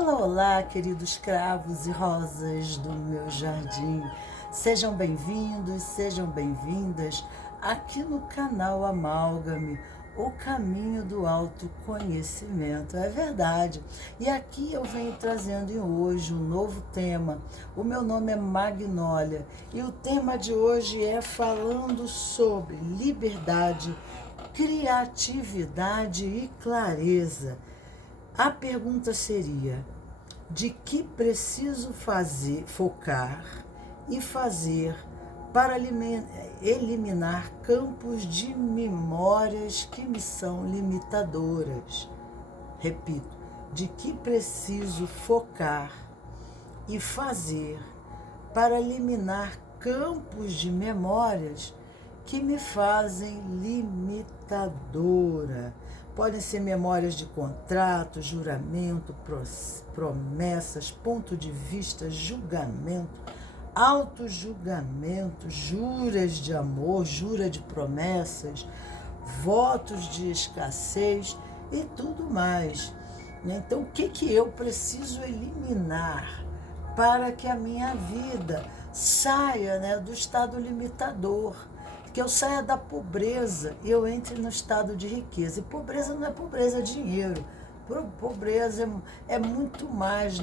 Olá, olá, queridos cravos e rosas do meu jardim. Sejam bem-vindos, sejam bem-vindas aqui no canal Amálgame, o caminho do autoconhecimento. É verdade. E aqui eu venho trazendo hoje um novo tema. O meu nome é Magnólia e o tema de hoje é falando sobre liberdade, criatividade e clareza. A pergunta seria: de que preciso focar e fazer para eliminar campos de memórias que me são limitadoras? Repito, de que preciso focar e fazer para eliminar campos de memórias que me fazem limitadora? Podem ser memórias de contrato, juramento, promessas, ponto de vista, julgamento, auto-julgamento, juras de amor, jura de promessas, votos de escassez e tudo mais. Então, o que eu preciso eliminar para que a minha vida saia, do estado limitador? Que eu saia da pobreza e eu entre no estado de riqueza. E pobreza não é pobreza de dinheiro. Pobreza é muito mais,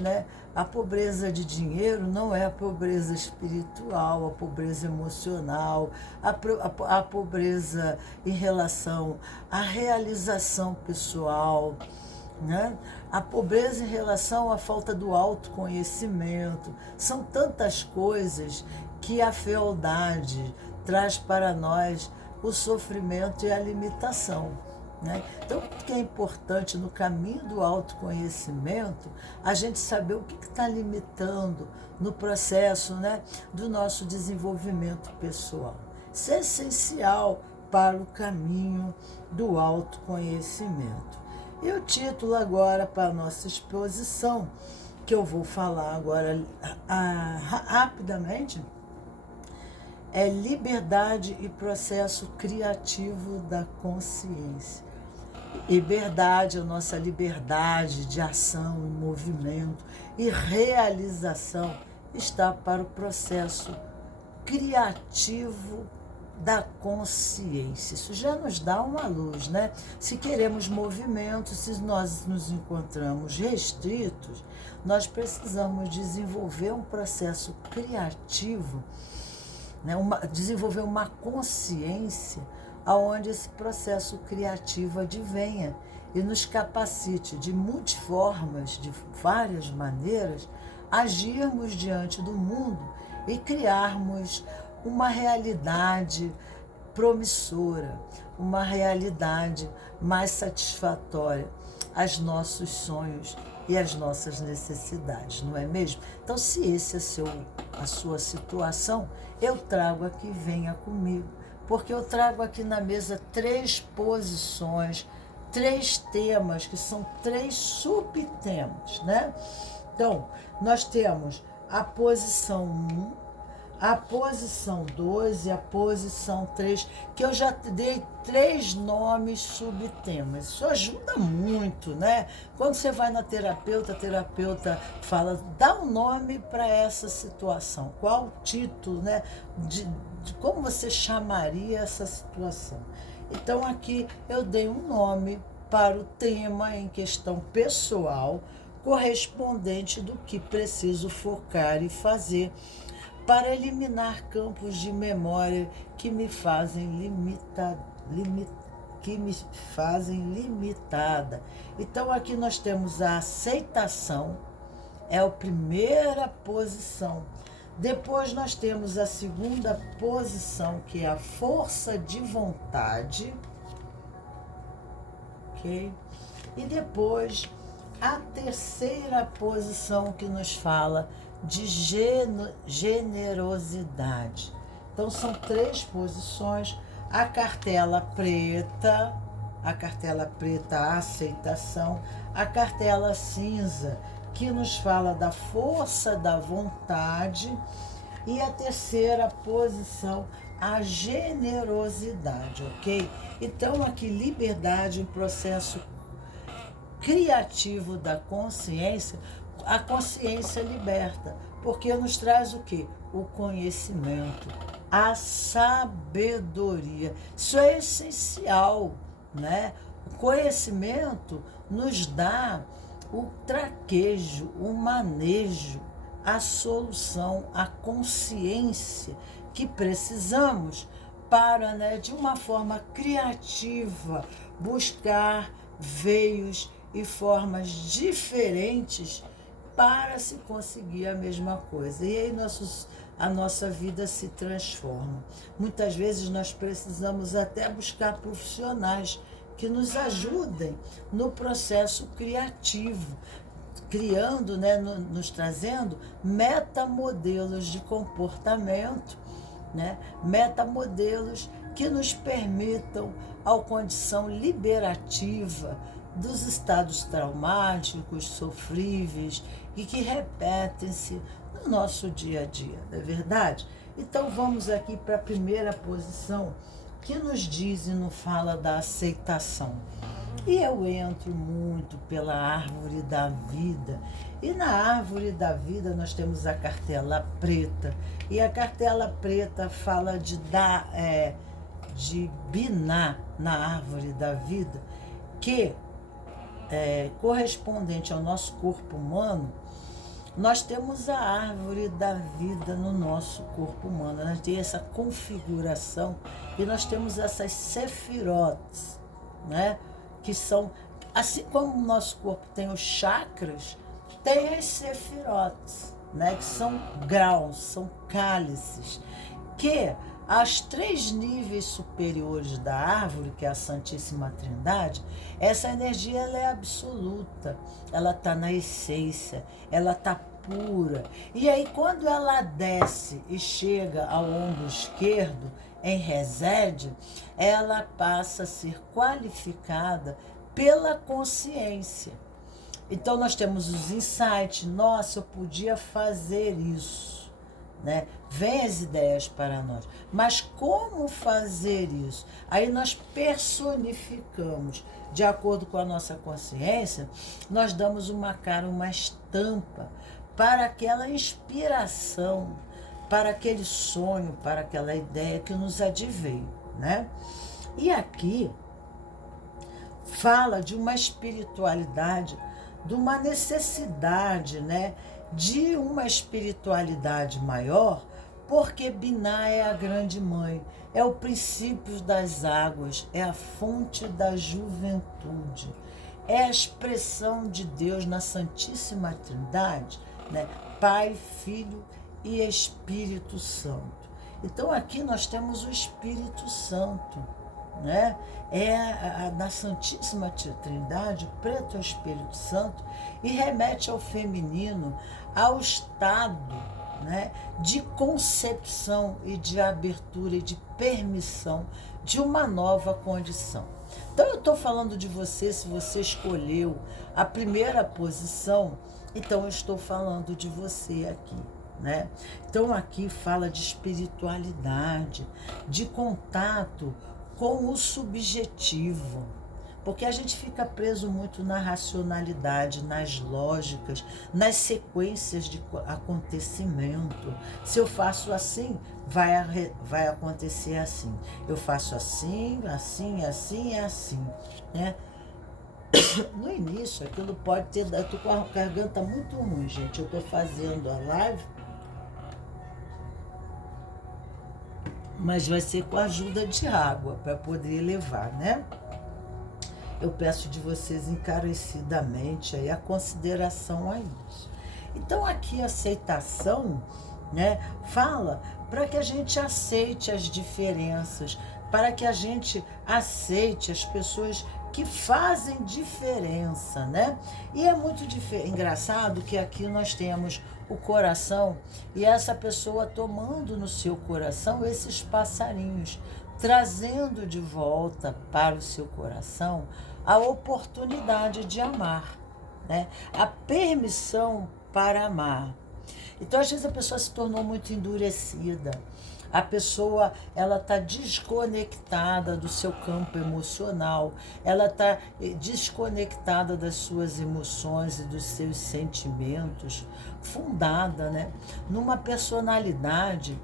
A pobreza de dinheiro não é a pobreza espiritual, a pobreza emocional, a pobreza em relação à realização pessoal, A pobreza em relação à falta do autoconhecimento. São tantas coisas que a fealdade traz para nós o sofrimento e a limitação. Então, o que é importante no caminho do autoconhecimento, a gente saber o que está limitando no processo do nosso desenvolvimento pessoal. Isso é essencial para o caminho do autoconhecimento. E o título agora para a nossa exposição, que eu vou falar agora rapidamente, é liberdade e processo criativo da consciência. Liberdade, a nossa liberdade de ação e movimento e realização está para o processo criativo da consciência. Isso já nos dá uma luz, Se queremos movimento, se nós nos encontramos restritos, nós precisamos desenvolver um processo criativo, desenvolver uma consciência aonde esse processo criativo advenha e nos capacite de multiformas, de várias maneiras, agirmos diante do mundo e criarmos uma realidade promissora, uma realidade mais satisfatória aos nossos sonhos e às nossas necessidades, não é mesmo? Então, se esse é a sua situação, eu trago aqui, venha comigo, porque eu trago aqui na mesa 3 posições, 3 temas, que são 3 subtemas, Então, nós temos a posição 1, a posição 2 e a posição 3, que eu já dei 3 nomes subtemas. Isso ajuda muito, Quando você vai na terapeuta, a terapeuta fala, dá um nome para essa situação. Qual o título, de como você chamaria essa situação? Então, aqui eu dei um nome para o tema em questão pessoal, correspondente do que preciso focar e fazer para eliminar campos de memória que me fazem limitada. Então, aqui nós temos a aceitação, é a primeira posição. Depois nós temos a segunda posição, que é a força de vontade, ok? E depois a terceira posição, que nos fala de generosidade. Então, são 3 posições. A cartela preta, a aceitação, a cartela cinza, que nos fala da força da vontade, e a terceira posição, a generosidade, ok? Então, aqui, liberdade, um processo criativo da consciência, a consciência liberta, porque nos traz o quê? O conhecimento, a sabedoria. Isso é essencial, né? O conhecimento nos dá o traquejo, o manejo, a solução, a consciência que precisamos para, né, de uma forma criativa, buscar veios e formas diferentes para se conseguir a mesma coisa. E aí a nossa vida se transforma. Muitas vezes nós precisamos até buscar profissionais que nos ajudem no processo criativo, criando, né, nos trazendo metamodelos de comportamento, né, metamodelos que nos permitam a condição liberativa dos estados traumáticos, sofríveis e que repetem-se no nosso dia a dia, não é verdade? Então vamos aqui para a primeira posição, que nos diz e nos fala da aceitação. E eu entro muito pela árvore da vida. E na árvore da vida nós temos a cartela preta. E a cartela preta fala de Binah na árvore da vida, que correspondente ao nosso corpo humano. Nós temos a árvore da vida no nosso corpo humano. Nós temos essa configuração e nós temos essas sefirotes, né? Que são, assim como o nosso corpo tem os chakras, tem as sefirotes, né? Que são graus, são cálices, que aos 3 níveis superiores da árvore, que é a Santíssima Trindade, essa energia ela é absoluta, ela está na essência, ela está pura. E aí quando ela desce e chega ao ombro esquerdo, em Resed, ela passa a ser qualificada pela consciência. Então nós temos os insights, nossa, eu podia fazer isso, né? Vem as ideias para nós, mas como fazer isso? Aí nós personificamos, de acordo com a nossa consciência, nós damos uma cara, uma estampa para aquela inspiração, para aquele sonho, para aquela ideia que nos adveio, né? E aqui fala de uma espiritualidade, de uma necessidade, né, de uma espiritualidade maior, porque Binah é a grande mãe, é o princípio das águas, é a fonte da juventude, é a expressão de Deus na Santíssima Trindade, né, Pai, Filho e Espírito Santo. Então aqui nós temos o Espírito Santo, né? É da Santíssima Trindade, o preto é o Espírito Santo, e remete ao feminino, ao estado, né, de concepção e de abertura e de permissão de uma nova condição. Então eu estou falando de você, se você escolheu a primeira posição, então eu estou falando de você aqui, né? Então aqui fala de espiritualidade, de contato com o subjetivo, porque a gente fica preso muito na racionalidade, nas lógicas, nas sequências de acontecimento. Se eu faço assim, vai acontecer assim. Eu faço assim, assim, assim e assim, né? No início, aquilo pode ter... Eu tô com a garganta muito ruim, gente. Eu tô fazendo a live, mas vai ser com a ajuda de água, para poder levar, né? Eu peço de vocês encarecidamente aí a consideração a isso. Então aqui a aceitação, né, fala para que a gente aceite as diferenças, para que a gente aceite as pessoas que fazem diferença, né? E é muito engraçado que aqui nós temos o coração e essa pessoa tomando no seu coração esses passarinhos, trazendo de volta para o seu coração a oportunidade de amar, né? A permissão para amar. Então, às vezes, a pessoa se tornou muito endurecida. A pessoa, ela está desconectada do seu campo emocional, ela está desconectada das suas emoções e dos seus sentimentos, fundada, né, numa personalidade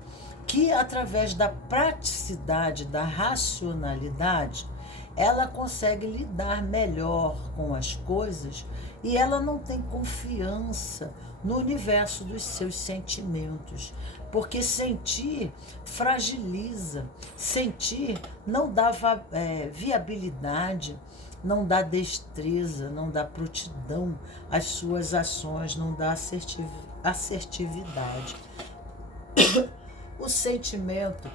que, através da praticidade, da racionalidade, ela consegue lidar melhor com as coisas e ela não tem confiança no universo dos seus sentimentos, porque sentir fragiliza, sentir não dá viabilidade, não dá destreza, não dá prontidão às suas ações, não dá assertividade. O sentimento,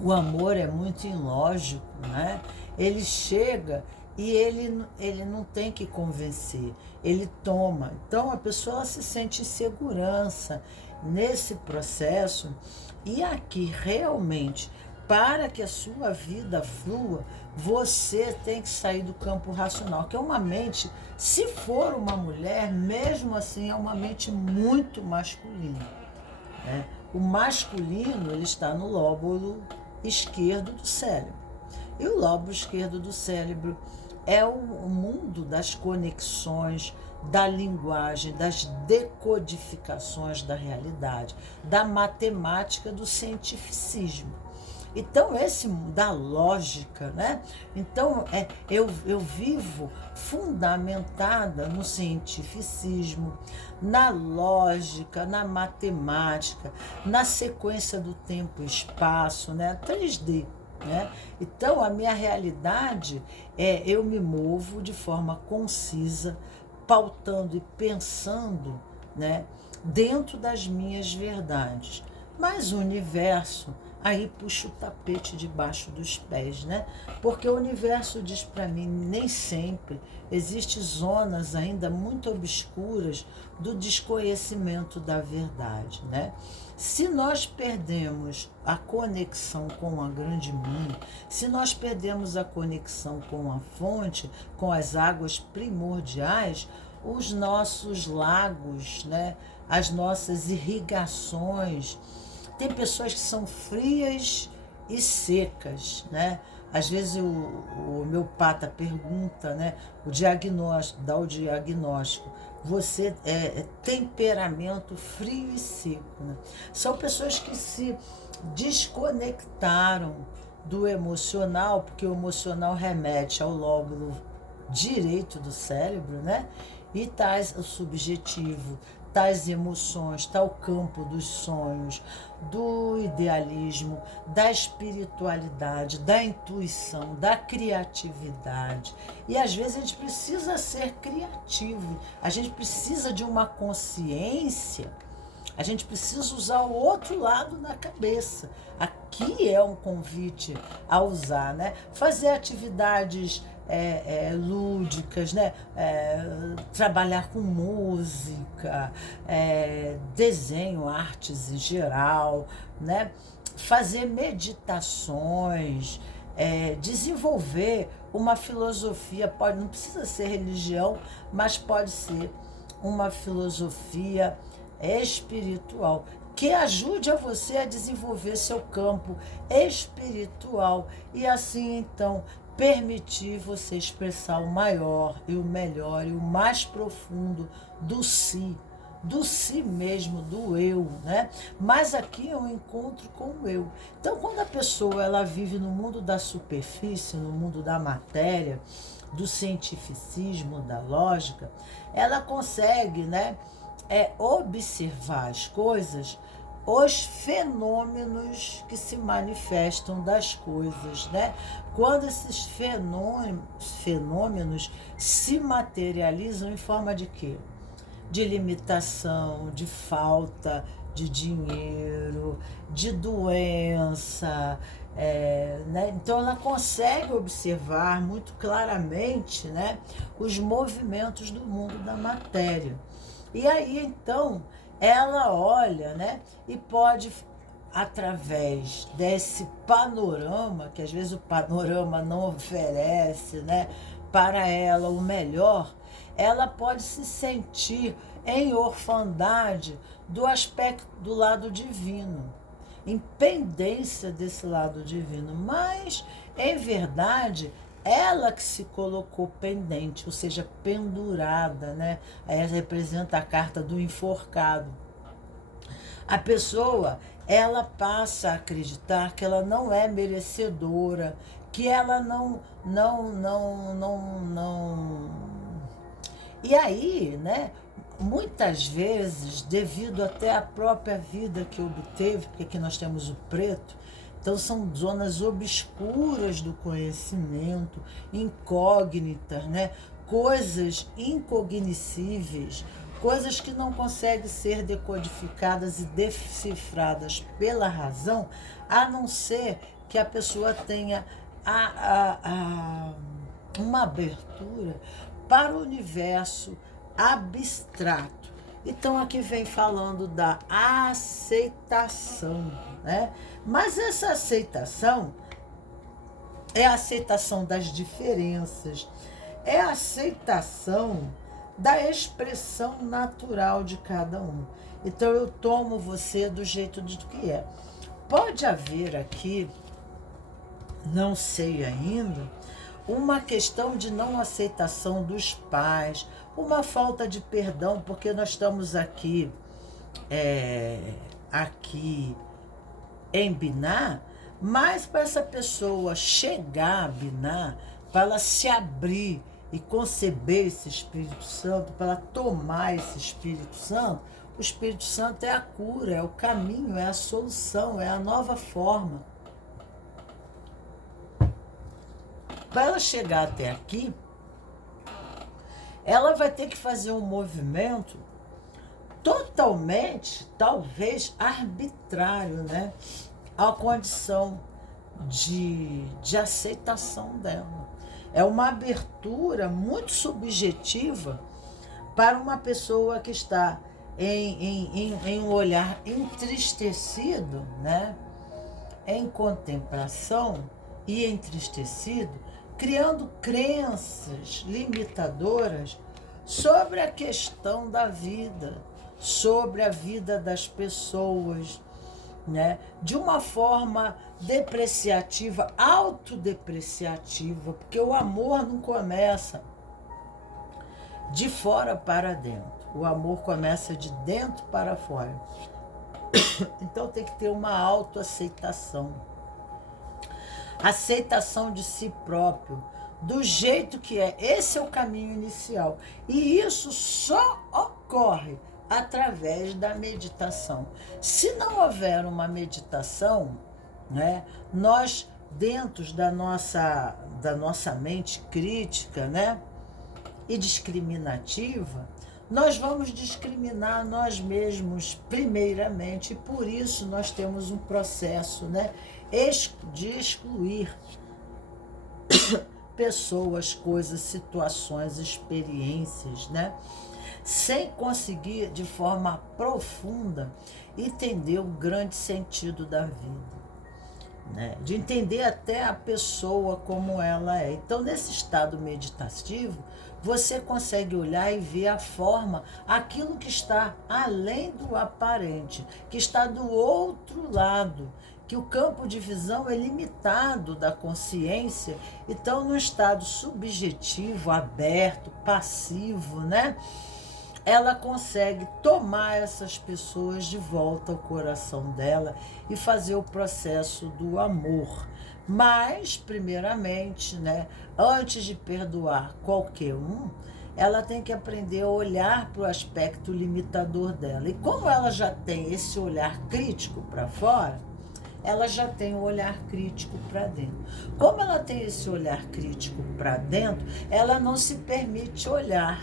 o amor é muito ilógico, né? Ele chega e ele não tem que convencer, ele toma. Então a pessoa se sente em segurança nesse processo, e aqui realmente, para que a sua vida flua, você tem que sair do campo racional, que é uma mente, se for uma mulher, mesmo assim é uma mente muito masculina, né? O masculino, ele está no lóbulo esquerdo do cérebro. E o lóbulo esquerdo do cérebro é o mundo das conexões, da linguagem, das decodificações da realidade, da matemática, do cientificismo. Então, esse da lógica, né? Então, eu vivo fundamentada no cientificismo, na lógica, na matemática, na sequência do tempo e espaço, né? 3D. Né? Então, a minha realidade eu me movo de forma concisa, pautando e pensando, né, dentro das minhas verdades. Mas o universo aí puxa o tapete debaixo dos pés, né? Porque o universo diz para mim, nem sempre existem zonas ainda muito obscuras do desconhecimento da verdade, né? Se nós perdemos a conexão com a grande mãe, se nós perdemos a conexão com a fonte, com as águas primordiais, os nossos lagos, né, as nossas irrigações, tem pessoas que são frias e secas, né? Às vezes o meu pata pergunta, né, o diagnóstico, dá o diagnóstico, você é temperamento frio e seco, né? São pessoas que se desconectaram do emocional, porque o emocional remete ao lóbulo direito do cérebro, né? E tais o subjetivo, tais emoções, tal campo dos sonhos, do idealismo, da espiritualidade, da intuição, da criatividade. E às vezes a gente precisa ser criativo, a gente precisa de uma consciência, a gente precisa usar o outro lado na cabeça. Aqui é um convite a usar, né? Fazer atividades lúdicas, né? Trabalhar com música, desenho, artes em geral, né? Fazer meditações, desenvolver uma filosofia, não precisa ser religião, mas pode ser uma filosofia espiritual que ajude a você a desenvolver seu campo espiritual e assim então permitir você expressar o maior e o melhor e o mais profundo do si mesmo, do eu, né? Mas aqui é um encontro com o eu. Então, quando a pessoa ela vive no mundo da superfície, no mundo da matéria, do cientificismo, da lógica, ela consegue, né, observar as coisas, os fenômenos que se manifestam das coisas, né? Quando esses fenômenos se materializam em forma de quê? De limitação, de falta de dinheiro, de doença, né? Então ela consegue observar muito claramente, né, os movimentos do mundo da matéria. E aí então ela olha, né, e pode, através desse panorama, que às vezes o panorama não oferece, né, para ela o melhor, ela pode se sentir em orfandade do aspecto do lado divino. em pendência desse lado divino, mas, em verdade, ela que se colocou pendente, ou seja, pendurada, né? Aí representa a carta do enforcado. A pessoa, ela passa a acreditar que ela não é merecedora, que ela não. E aí, né? Muitas vezes, devido até à própria vida que obteve, porque aqui nós temos o preto, então são zonas obscuras do conhecimento, incógnitas, né? Coisas incognoscíveis, coisas que não conseguem ser decodificadas e decifradas pela razão, a não ser que a pessoa tenha uma abertura para o universo abstrato. Então aqui vem falando da aceitação, né? Mas essa aceitação é a aceitação das diferenças, é a aceitação da expressão natural de cada um. Então eu tomo você do jeito de que é. Pode haver aqui, não sei ainda, uma questão de não aceitação dos pais, uma falta de perdão, porque nós estamos aqui em Biná, mas para essa pessoa chegar a Biná, para ela se abrir e conceber esse Espírito Santo, para ela tomar esse Espírito Santo, o Espírito Santo é a cura, é o caminho, é a solução, é a nova forma. Para ela chegar até aqui, ela vai ter que fazer um movimento totalmente, talvez, arbitrário, né? A condição de aceitação dela. É uma abertura muito subjetiva para uma pessoa que está em um olhar entristecido, né? Em contemplação e entristecido, criando crenças limitadoras sobre a questão da vida, sobre a vida das pessoas, né? De uma forma depreciativa, autodepreciativa, porque o amor não começa de fora para dentro, o amor começa de dentro para fora. Então tem que ter uma autoaceitação, aceitação de si próprio, do jeito que é. Esse é o caminho inicial. E isso só ocorre através da meditação. Se não houver uma meditação, né, nós, dentro da nossa mente crítica, né, e discriminativa, nós vamos discriminar nós mesmos primeiramente, e por isso nós temos um processo, né, de excluir pessoas, coisas, situações, experiências, né? Sem conseguir de forma profunda entender o grande sentido da vida, né? De entender até a pessoa como ela é. Então, nesse estado meditativo, você consegue olhar e ver a forma, aquilo que está além do aparente, que está do outro lado, que o campo de visão é limitado da consciência. Então, no estado subjetivo, aberto, passivo, né? Ela consegue tomar essas pessoas de volta ao coração dela e fazer o processo do amor. Mas, primeiramente, né, antes de perdoar qualquer um, ela tem que aprender a olhar para o aspecto limitador dela. E como ela já tem esse olhar crítico para fora, ela já tem o olhar crítico para dentro. Como ela tem esse olhar crítico para dentro, ela não se permite olhar,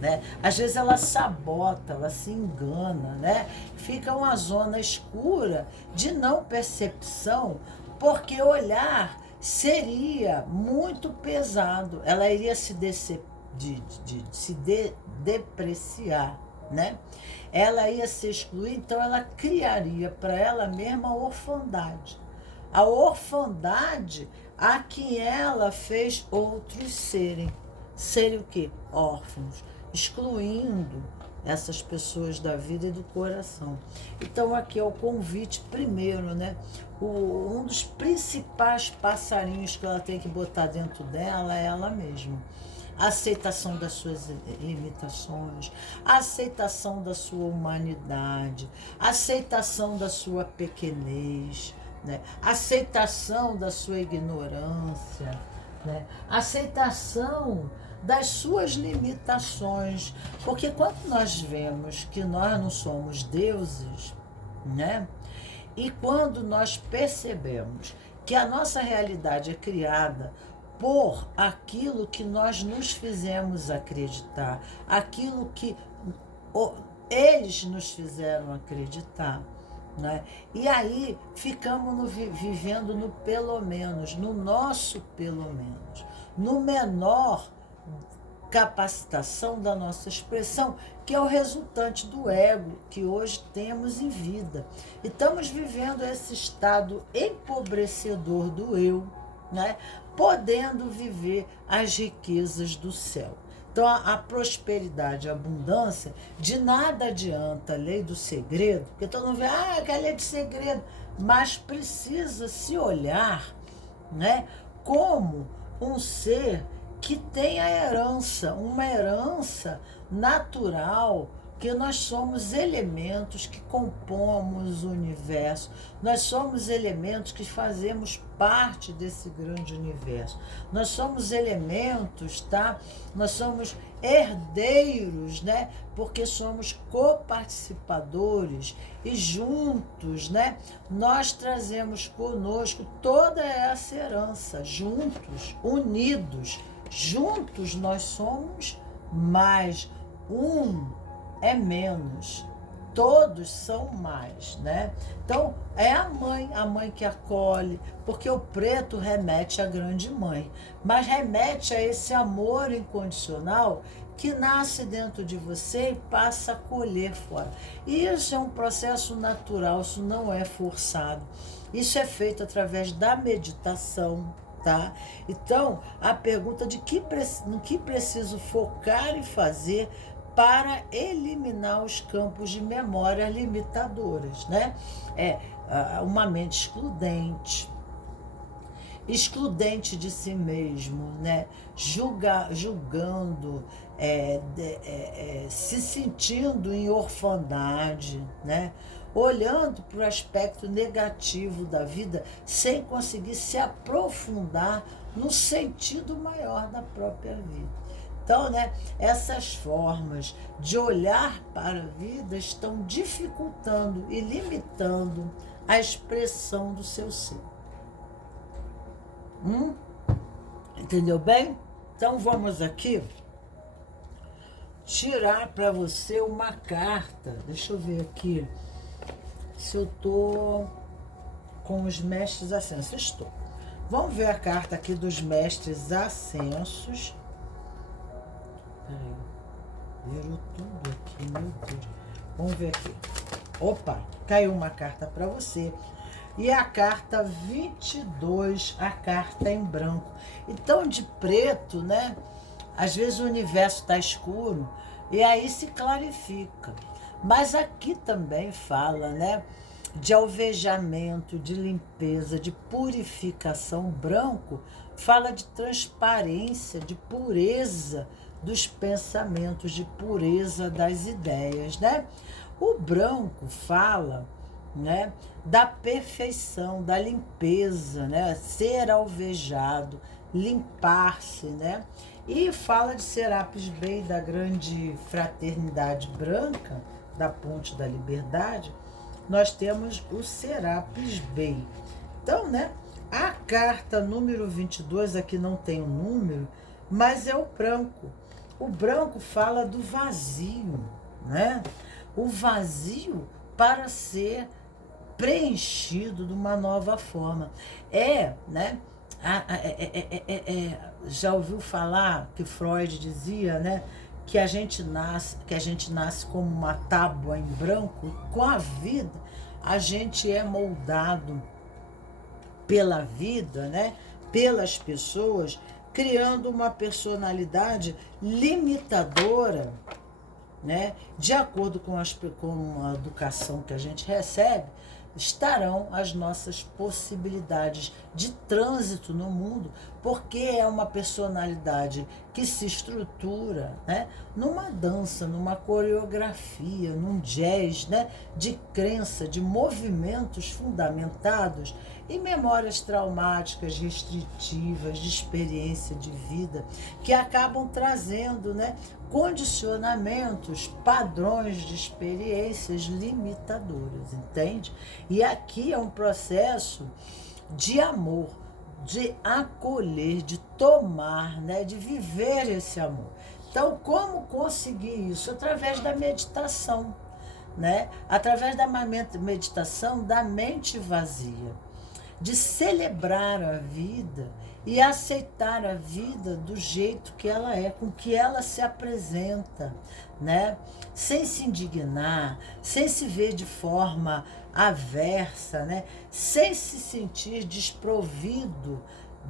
né? Às vezes ela sabota, ela se engana, né? Fica uma zona escura de não percepção, porque olhar seria muito pesado. Ela iria se depreciar, né? Ela ia se excluir, então ela criaria para ela mesma a orfandade. A orfandade a que ela fez outros serem o quê? Órfãos, excluindo essas pessoas da vida e do coração. Então aqui é o convite primeiro, né? Um dos principais passarinhos que ela tem que botar dentro dela é ela mesma. A aceitação das suas limitações, a aceitação da sua humanidade, a aceitação da sua pequenez, né? A aceitação da sua ignorância, né? A aceitação das suas limitações, porque quando nós vemos que nós não somos deuses, né? E quando nós percebemos que a nossa realidade é criada por aquilo que nós nos fizemos acreditar, aquilo que eles nos fizeram acreditar, né? E aí ficamos vivendo no pelo menos, no nosso pelo menos, no menor capacitação da nossa expressão, que é o resultante do ego que hoje temos em vida. E estamos vivendo esse estado empobrecedor do eu, né? Podendo viver as riquezas do céu. Então, a prosperidade, a abundância, de nada adianta a lei do segredo, porque todo mundo vê, que é a lei de segredo, mas precisa se olhar, né, como um ser que tem a herança, uma herança natural, que nós somos elementos que compomos o universo, nós somos elementos que fazemos parte desse grande universo, nós somos elementos, tá? Nós somos herdeiros, né? Porque somos coparticipadores e juntos, né? Nós trazemos conosco toda essa herança, juntos, unidos, juntos nós somos mais, um é menos, todos são mais, né? Então, é a mãe que acolhe, porque o preto remete à grande mãe, mas remete a esse amor incondicional que nasce dentro de você e passa a colher fora. E isso é um processo natural, isso não é forçado. Isso é feito através da meditação, tá? Então, a pergunta no que preciso focar e fazer para eliminar os campos de memória limitadores, né? Uma mente excludente de si mesmo, né? Julgando, se sentindo em orfandade, né? Olhando para o aspecto negativo da vida sem conseguir se aprofundar no sentido maior da própria vida. Então, né, essas formas de olhar para a vida estão dificultando e limitando a expressão do seu ser. Entendeu bem? Então vamos aqui tirar para você uma carta. Deixa eu ver aqui se eu estou com os mestres ascensos. Estou. Vamos ver a carta aqui dos mestres ascensos. Peraí, virou tudo aqui, meu Deus. Vamos ver aqui. Opa, caiu uma carta para você. E a carta 22, a carta em branco. Então, de preto, né? Às vezes o universo está escuro e aí se clarifica. Mas aqui também fala, né? De alvejamento, de limpeza, de purificação. Branco fala de transparência, de pureza dos pensamentos, de pureza das ideias, né? O branco fala, né, da perfeição, da limpeza, né? Ser alvejado, limpar-se, né? E fala de Serapis Bey, da grande fraternidade branca, da Ponte da Liberdade. Nós temos o Serapis Bey. Então, né, a carta número 22, aqui não tem um número, mas é o branco. O branco fala do vazio, né? O vazio para ser preenchido de uma nova forma. Né? Já ouviu falar que Freud dizia, né? Que a gente nasce como uma tábua em branco, e com a vida a gente é moldado pela vida, né? Pelas pessoas, criando uma personalidade limitadora né, de acordo com a educação que a gente recebe, estarão as nossas possibilidades de trânsito no mundo, porque é uma personalidade que se estrutura, né, numa dança, numa coreografia, num jazz, né, de crença, de movimentos fundamentados em memórias traumáticas, restritivas, de experiência de vida, que acabam trazendo, né, condicionamentos, padrões de experiências limitadoras, entende? E aqui é um processo de amor, de acolher, de tomar, né, de viver esse amor. Então, como conseguir isso? Através da meditação, né? Através da meditação da mente vazia, de celebrar a vida e aceitar a vida do jeito que ela é, com que ela se apresenta, né? Sem se indignar, sem se ver de forma aversa, né? Sem se sentir desprovido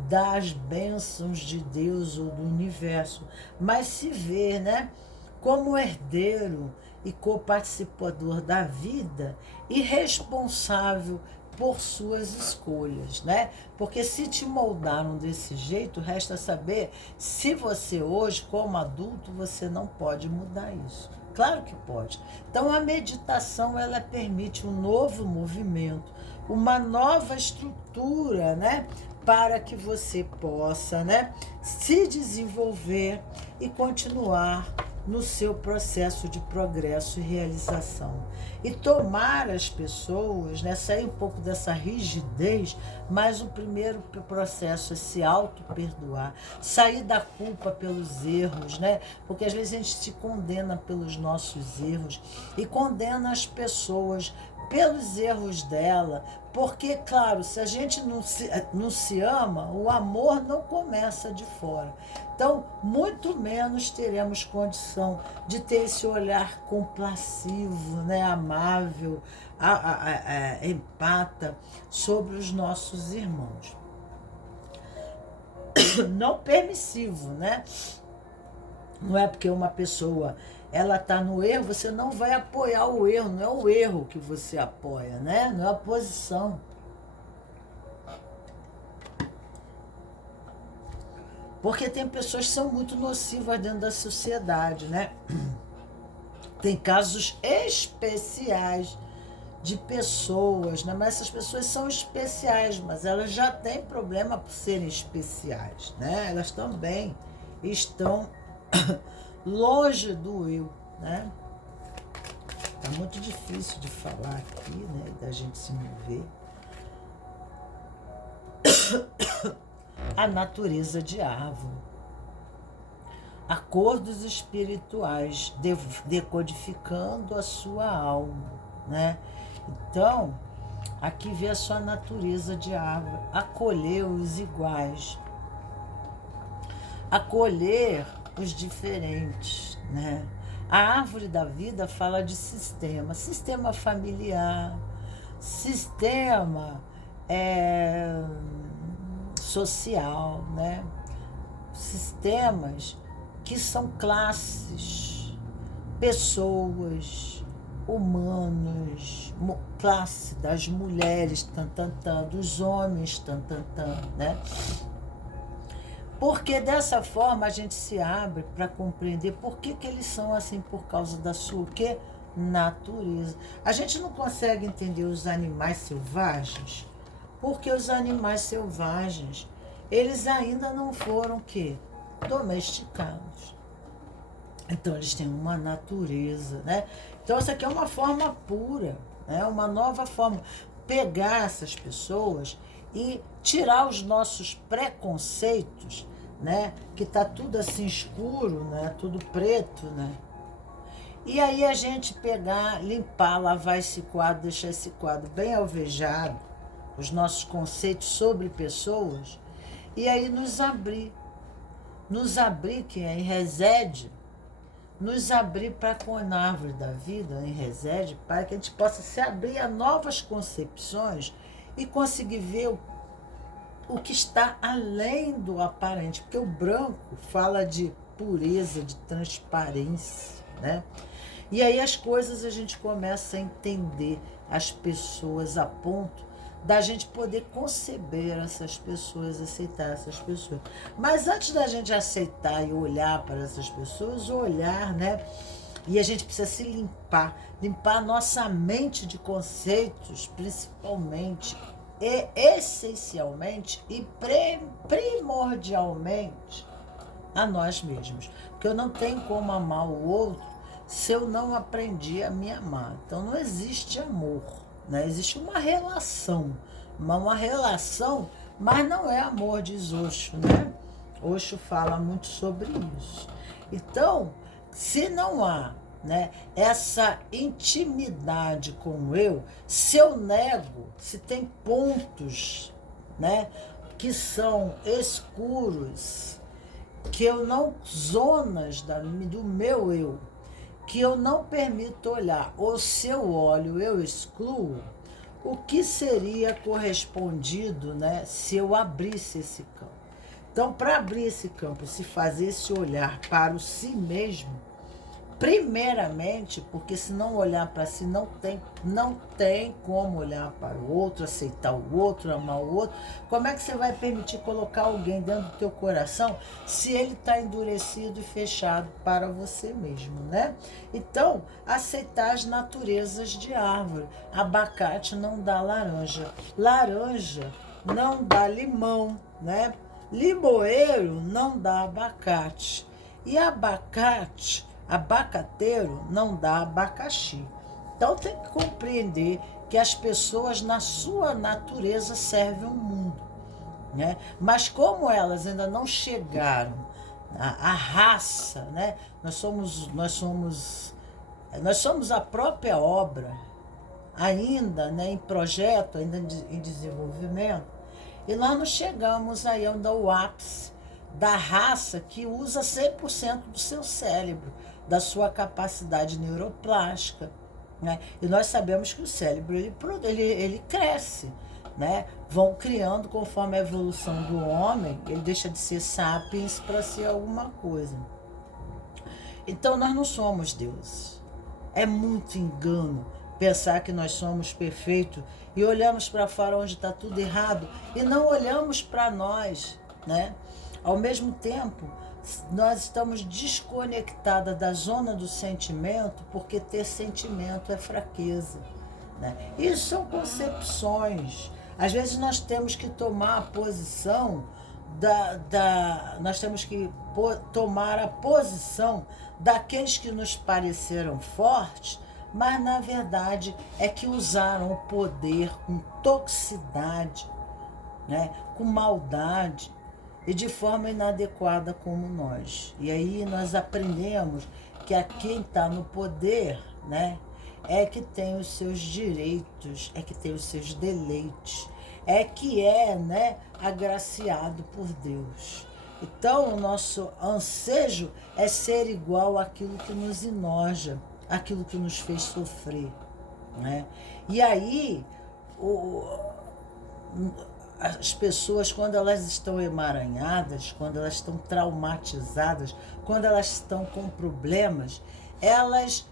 das bênçãos de Deus ou do universo, mas se ver, né, como herdeiro e coparticipador da vida e responsável por suas escolhas, né? Porque se te moldaram desse jeito, resta saber se você hoje, como adulto, você não pode mudar isso. Claro que pode. Então a meditação, ela permite um novo movimento, uma nova estrutura, né? Para que você possa, né, se desenvolver e continuar no seu processo de progresso e realização. E tomar as pessoas, né, sair um pouco dessa rigidez, mas o primeiro processo é se auto-perdoar, sair da culpa pelos erros, né? Porque às vezes a gente se condena pelos nossos erros e condena as pessoas pelos erros dela, porque, claro, se a gente não se ama, o amor não começa de fora. Então, muito menos teremos condição de ter esse olhar compassivo, né, amável, empata sobre os nossos irmãos. Não permissivo, né? Não é porque uma pessoa ela está no erro, você não vai apoiar o erro, não é o erro que você apoia, né? Não é a posição. Porque tem pessoas que são muito nocivas dentro da sociedade, né? Tem casos especiais de pessoas, né? Mas essas pessoas são especiais, mas elas já têm problema por serem especiais, né? Elas também estão longe do eu, né? É muito difícil de falar aqui, né? Da gente se mover. A natureza de árvore, acordos espirituais, decodificando a sua alma, né? Então, aqui vê a sua natureza de árvore, acolher os iguais, acolher os diferentes, né? A árvore da vida fala de sistema familiar, sistema social, né? Sistemas que são classes, pessoas, humanos, classe das mulheres, dos homens, né? Porque dessa forma a gente se abre para compreender por que eles são assim, por causa da sua natureza. A gente não consegue entender os animais selvagens, porque os animais selvagens, eles ainda não foram domesticados. Então eles têm uma natureza, né? Então isso aqui é uma forma pura, né? Uma nova forma. Pegar essas pessoas e tirar os nossos preconceitos, né? Que tá tudo assim escuro, né? Tudo preto, né? E aí a gente pegar, limpar, lavar esse quadro, deixar esse quadro bem alvejado, os nossos conceitos sobre pessoas, e aí nos abrir que é em Resede, nos abrir para a árvore da vida, em Resede, para que a gente possa se abrir a novas concepções e conseguir ver o que está além do aparente, porque o branco fala de pureza, de transparência, né? E aí as coisas a gente começa a entender as pessoas a ponto da gente poder conceber essas pessoas, aceitar essas pessoas. Mas antes da gente aceitar e olhar para essas pessoas, olhar, né? E a gente precisa se limpar nossa mente de conceitos, principalmente e essencialmente e primordialmente a nós mesmos. Porque eu não tenho como amar o outro se eu não aprendi a me amar. Então não existe amor, né? Existe uma relação, mas não é amor, diz Osho, né? Osho fala muito sobre isso. Então, se não há, né, essa intimidade com o eu, se eu nego, se tem pontos, né, que são escuros, que eu não, zonas do meu eu, que eu não permito olhar, ou se eu olho, eu excluo, o que seria correspondido, né, se eu abrisse esse campo? Então, para abrir esse campo, se fazer esse olhar para o si mesmo, primeiramente, porque se não olhar para si, não tem como olhar para o outro, aceitar o outro, amar o outro. Como é que você vai permitir colocar alguém dentro do teu coração se ele está endurecido e fechado para você mesmo, né? Então, aceitar as naturezas de árvore. Abacate não dá laranja. Laranja não dá limão, né? Limoeiro não dá abacate. E abacateiro não dá abacaxi. Então tem que compreender que as pessoas na sua natureza servem o mundo, né? Mas como elas ainda não chegaram à raça, né? Nós somos a própria obra ainda, né, em projeto, ainda em desenvolvimento, e nós não chegamos ainda ao ápice da raça que usa 100% do seu cérebro, da sua capacidade neuroplástica, né? E nós sabemos que o cérebro ele cresce, né? Vão criando conforme a evolução do homem, ele deixa de ser sapiens para ser alguma coisa. Então nós não somos deuses. É muito engano pensar que nós somos perfeitos e olhamos para fora onde está tudo errado e não olhamos para nós, né? Ao mesmo tempo, nós estamos desconectadas da zona do sentimento, porque ter sentimento é fraqueza, né? Isso são concepções. Às vezes nós temos que tomar a posição nós temos que tomar a posição daqueles que nos pareceram fortes, mas na verdade é que usaram o poder com toxicidade, né? Com maldade e de forma inadequada como nós. E aí nós aprendemos que a quem está no poder, né, é que tem os seus direitos, é que tem os seus deleites, é que é, né, agraciado por Deus. Então o nosso ansejo é ser igual àquilo que nos enoja, aquilo que nos fez sofrer, né? E aí as pessoas, quando elas estão emaranhadas, quando elas estão traumatizadas, quando elas estão com problemas, elas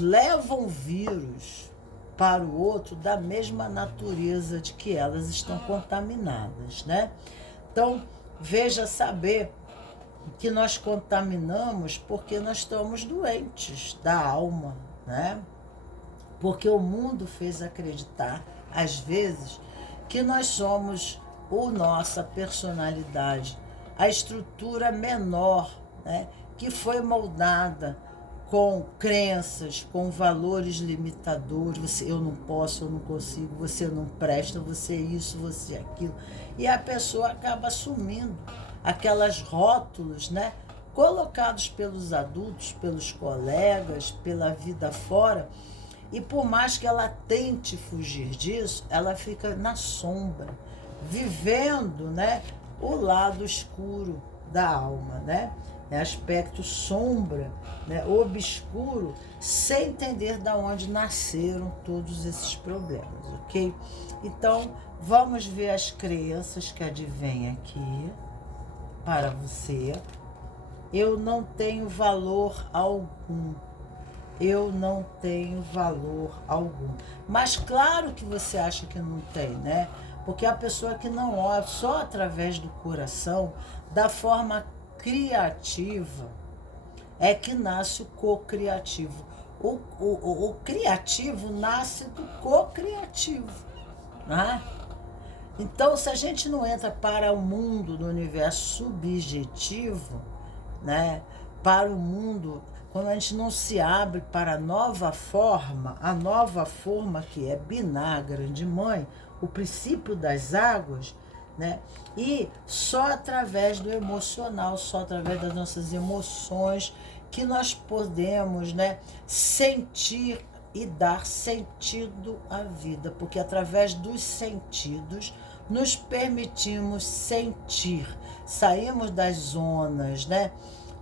levam vírus para o outro da mesma natureza de que elas estão contaminadas, né? Então, veja saber que nós contaminamos porque nós estamos doentes da alma, né? Porque o mundo fez acreditar, às vezes, que nós somos nossa personalidade, a estrutura menor, né, que foi moldada com crenças, com valores limitadores, eu não posso, eu não consigo, você não presta, você é isso, você é aquilo. E a pessoa acaba assumindo aquelas rótulos, né, colocados pelos adultos, pelos colegas, pela vida fora. E por mais que ela tente fugir disso, ela fica na sombra, vivendo, né, o lado escuro da alma, né? É aspecto sombra, né, obscuro, sem entender de onde nasceram todos esses problemas, ok? Então, vamos ver as crenças que advêm aqui para você. Eu não tenho valor algum. Eu não tenho valor algum. Mas claro que você acha que não tem, né? Porque a pessoa que não olha só através do coração, da forma criativa, é que nasce o co-criativo. O criativo nasce do co-criativo, né? Então, se a gente não entra para o mundo do universo subjetivo, né? Para o mundo, quando a gente não se abre para a nova forma que é Binah, grande mãe, o princípio das águas, né? E só através do emocional, só através das nossas emoções que nós podemos, né, sentir e dar sentido à vida, porque através dos sentidos nos permitimos sentir, saímos das zonas, né,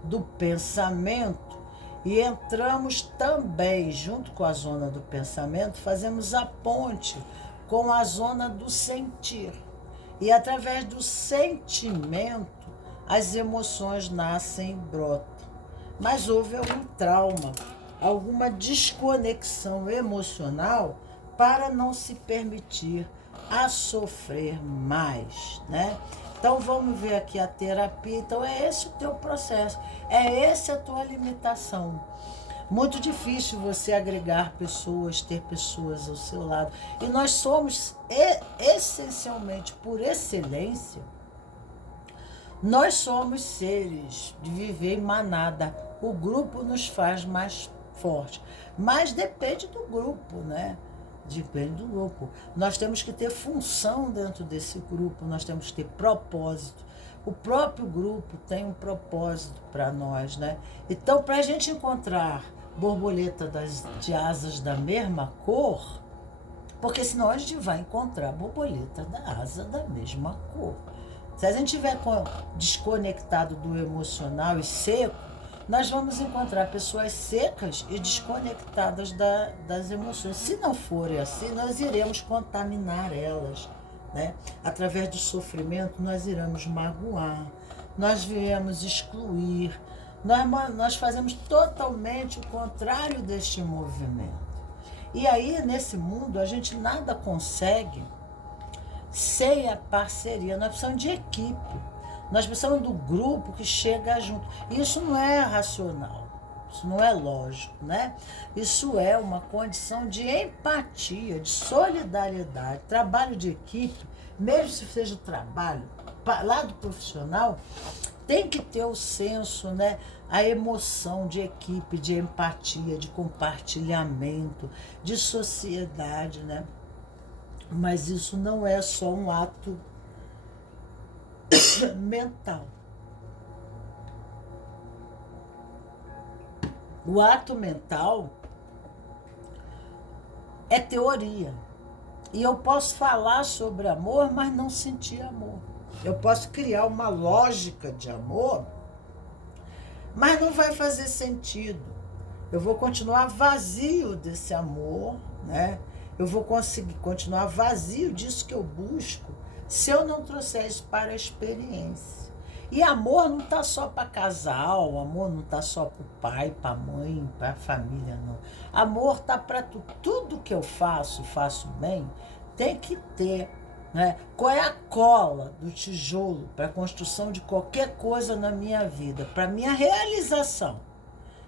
do pensamento e entramos também, junto com a zona do pensamento, fazemos a ponte com a zona do sentir. E através do sentimento, as emoções nascem e brotam. Mas houve algum trauma, alguma desconexão emocional para não se permitir a sofrer mais, né? Então vamos ver aqui a terapia. Então é esse o teu processo, é essa a tua limitação. Muito difícil você agregar pessoas, ter pessoas ao seu lado. E nós somos essencialmente, por excelência, nós somos seres de viver em manada. O grupo nos faz mais forte. Mas depende do grupo, né? Depende do grupo. Nós temos que ter função dentro desse grupo, nós temos que ter propósito. O próprio grupo tem um propósito para nós, né? Então, para a gente encontrar borboleta de asas da mesma cor, porque senão a gente vai encontrar borboleta da asa da mesma cor. Se a gente estiver desconectado do emocional e seco, nós vamos encontrar pessoas secas e desconectadas das emoções. Se não forem assim, nós iremos contaminar elas, né? Através do sofrimento, nós iremos magoar, nós viemos excluir, nós fazemos totalmente o contrário deste movimento. E aí, nesse mundo, a gente nada consegue sem a parceria. Nós precisamos de equipe, nós precisamos do grupo que chega junto. Isso não é racional, isso não é lógico, né? Isso é uma condição de empatia, de solidariedade, trabalho de equipe, mesmo se seja o trabalho lado profissional, tem que ter o senso, né? A emoção de equipe, de empatia, de compartilhamento, de sociedade, né? Mas isso não é só um ato mental. O ato mental é teoria. E eu posso falar sobre amor, mas não sentir amor. Eu posso criar uma lógica de amor, mas não vai fazer sentido. Eu vou continuar vazio desse amor, né? Eu vou conseguir continuar vazio disso que eu busco se eu não trouxer isso para a experiência. E amor não está só para casal, amor não está só para o pai, para a mãe, para a família, não. Amor está para tudo. Tudo que eu faço bem, tem que ter, né? Qual é a cola do tijolo para a construção de qualquer coisa na minha vida? Para minha realização.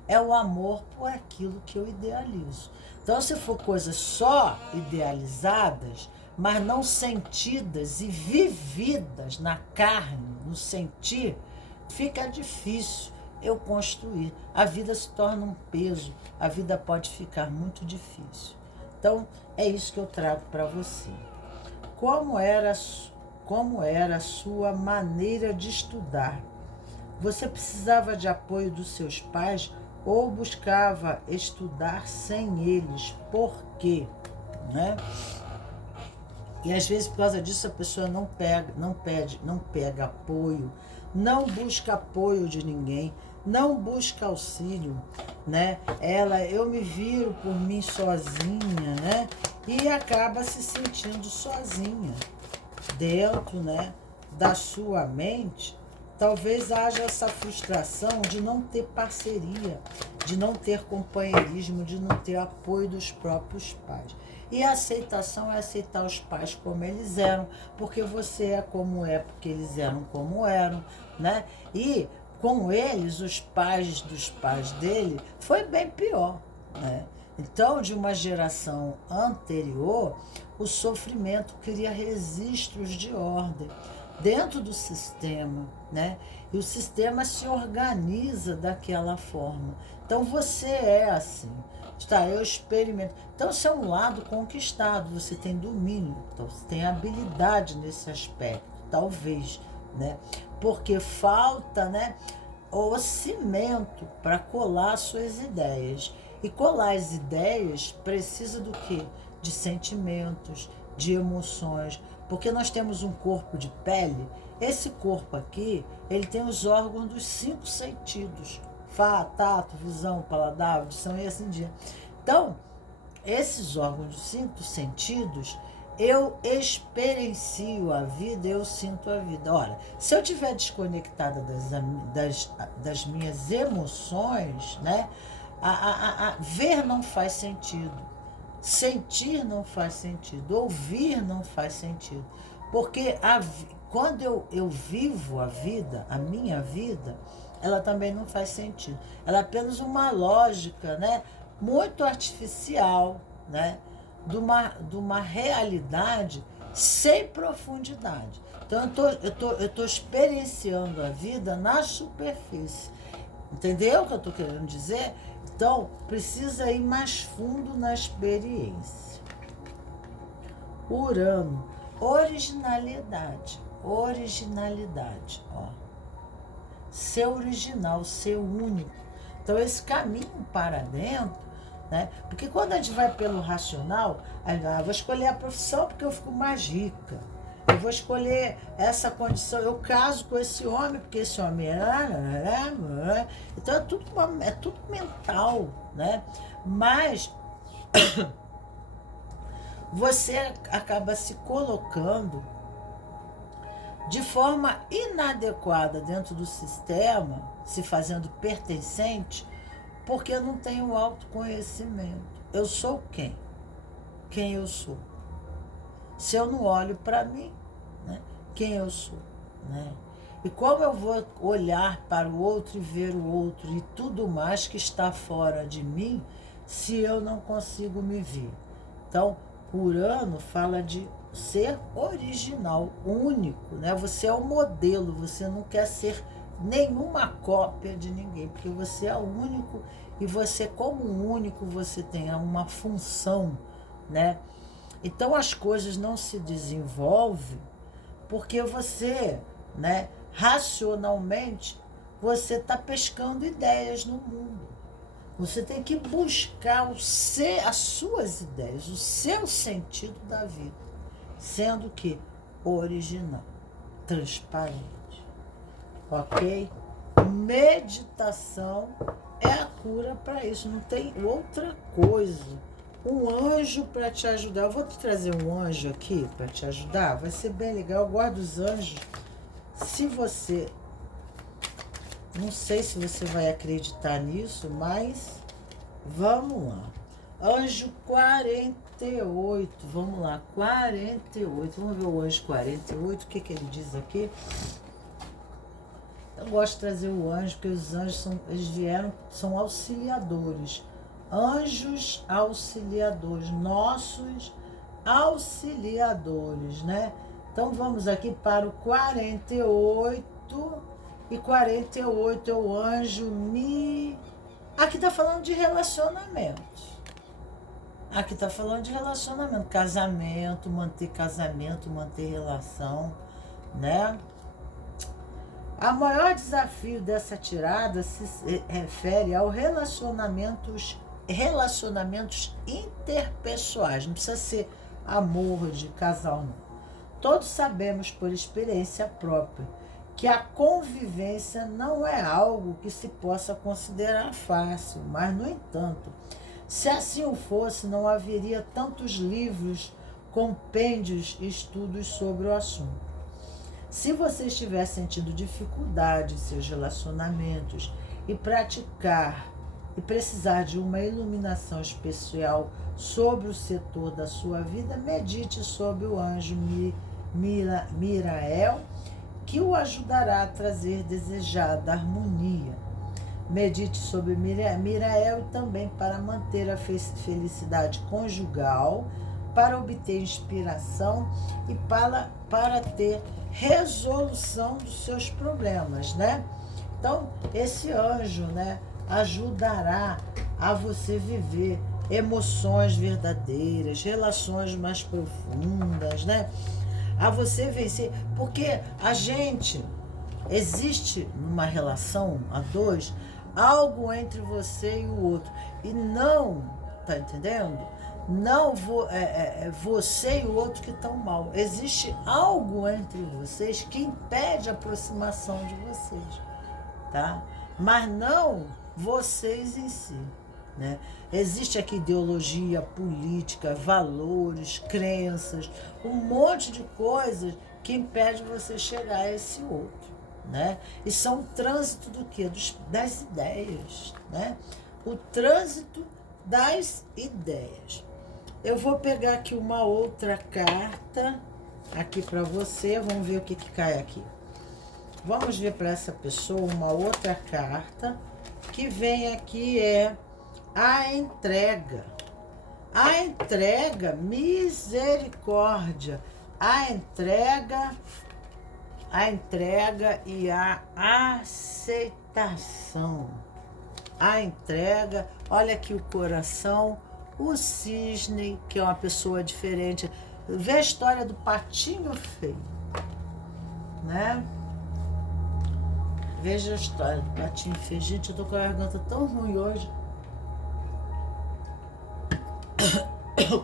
É o amor por aquilo que eu idealizo. Então, se for coisas só idealizadas, mas não sentidas e vividas na carne, no sentir, fica difícil eu construir. A vida se torna um peso, a vida pode ficar muito difícil. Então, é isso que eu trago para você. Como era a sua maneira de estudar? Você precisava de apoio dos seus pais ou buscava estudar sem eles? Por quê? Né? E às vezes por causa disso a pessoa não pega apoio, não busca apoio de ninguém, não busca auxílio, né? Eu me viro por mim sozinha, né? E acaba se sentindo sozinha dentro, né, da sua mente. Talvez haja essa frustração de não ter parceria, de não ter companheirismo, de não ter apoio dos próprios pais. E a aceitação é aceitar os pais como eles eram, porque você é como é, porque eles eram como eram, né? E com eles, os pais dos pais dele, foi bem pior, né? Então, de uma geração anterior, o sofrimento cria registros de ordem dentro do sistema, né? E o sistema se organiza daquela forma. Então, você é assim. Tá, eu experimento. Então, isso é um lado conquistado, você tem domínio, então você tem habilidade nesse aspecto, talvez, né? Porque falta, né, o cimento para colar suas ideias. E colar as ideias precisa do quê? De sentimentos, de emoções, porque nós temos um corpo de pele. Esse corpo aqui, ele tem os órgãos dos 5 sentidos: tato, visão, paladar, audição e assim diante. Então, esses órgãos dos 5 sentidos, eu experiencio a vida, eu sinto a vida. Ora, se eu estiver desconectada das minhas emoções, né, ver não faz sentido, sentir não faz sentido, ouvir não faz sentido, porque quando eu vivo a vida, a minha vida, ela também não faz sentido. Ela é apenas uma lógica, né, muito artificial, né, de uma realidade sem profundidade. Então eu tô experienciando a vida na superfície. Entendeu o que eu estou querendo dizer? Então, precisa ir mais fundo na experiência. Urano, originalidade, ó. Ser original, ser único. Então, esse caminho para dentro, né? Porque quando a gente vai pelo racional, vou escolher a profissão porque eu fico mais rica. Eu vou escolher essa condição, eu caso com esse homem, porque esse homem é... Então é tudo mental, né? Mas você acaba se colocando de forma inadequada dentro do sistema, se fazendo pertencente, porque não tem o autoconhecimento. Eu sou quem? Quem eu sou? Se eu não olho para mim, né, quem eu sou, né? E como eu vou olhar para o outro e ver o outro e tudo mais que está fora de mim, se eu não consigo me ver? Então, Urano fala de ser original, único, né? Você é o modelo, você não quer ser nenhuma cópia de ninguém, porque você é único e você, como único, você tem uma função, né? Então as coisas não se desenvolvem porque você, né, racionalmente, você está pescando ideias no mundo. Você tem que buscar as suas ideias, o seu sentido da vida, sendo que original, transparente, ok? Meditação é a cura para isso, não tem outra coisa. Um anjo para te ajudar. Eu vou te trazer um anjo aqui para te ajudar. Vai ser bem legal. Eu guardo os anjos. Se você... Não sei se você vai acreditar nisso, mas vamos lá. Anjo 48. Vamos lá. 48. Vamos ver o anjo 48. O que ele diz aqui? Eu gosto de trazer o anjo, porque os anjos são auxiliadores. Anjos auxiliadores, nossos auxiliadores, né? Então vamos aqui para o 48, e 48 é o anjo Aqui tá falando de relacionamentos. Aqui tá falando de relacionamento, casamento, manter relação, né? O maior desafio dessa tirada se refere ao relacionamentos interpessoais, não precisa ser amor de casal, não. Todos sabemos por experiência própria que a convivência não é algo que se possa considerar fácil, mas, no entanto, se assim o fosse, não haveria tantos livros, compêndios e estudos sobre o assunto. Se você estiver sentindo dificuldade em seus relacionamentos e precisar de uma iluminação especial sobre o setor da sua vida, medite sobre o anjo Mirael, que o ajudará a trazer desejada harmonia. Medite sobre Mirael e também para manter a felicidade conjugal, para obter inspiração e para ter resolução dos seus problemas, né? Então, esse anjo, né, ajudará a você viver emoções verdadeiras, relações mais profundas, né? A você vencer, porque existe numa relação a dois, algo entre você e o outro, e não, tá entendendo? Não você e o outro que estão mal. Existe algo entre vocês que impede a aproximação de vocês, tá? Mas não vocês em si, né? Existe aqui ideologia, política, valores, crenças, um monte de coisas que impede você chegar a esse outro, né? E são o trânsito do quê? Das ideias, né? O trânsito das ideias. Eu vou pegar aqui uma outra carta aqui para você. Vamos ver o que cai aqui. Vamos ver para essa pessoa uma outra carta que vem aqui, é a entrega. A entrega, misericórdia. A entrega e a aceitação. A entrega, olha aqui o coração, o cisne, que é uma pessoa diferente. Vê a história do patinho feio, né? Veja a história do patinho feio. Gente, eu tô com a garganta tão ruim hoje.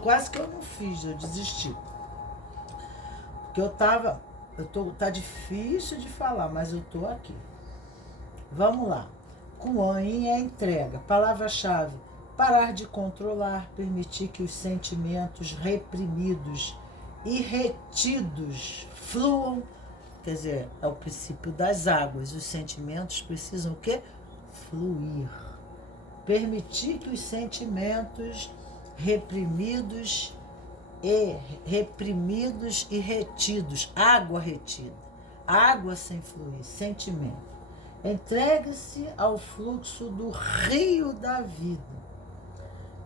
Quase que eu não fiz, eu desisti. Porque tá difícil de falar, mas eu tô aqui. Vamos lá. Kuan Yin é a entrega. Palavra-chave: parar de controlar, permitir que os sentimentos reprimidos e retidos fluam. Quer dizer, é o princípio das águas. Os sentimentos precisam o quê? Fluir. Permitir que os sentimentos reprimidos e retidos, água retida, água sem fluir, sentimento. Entregue-se ao fluxo do rio da vida.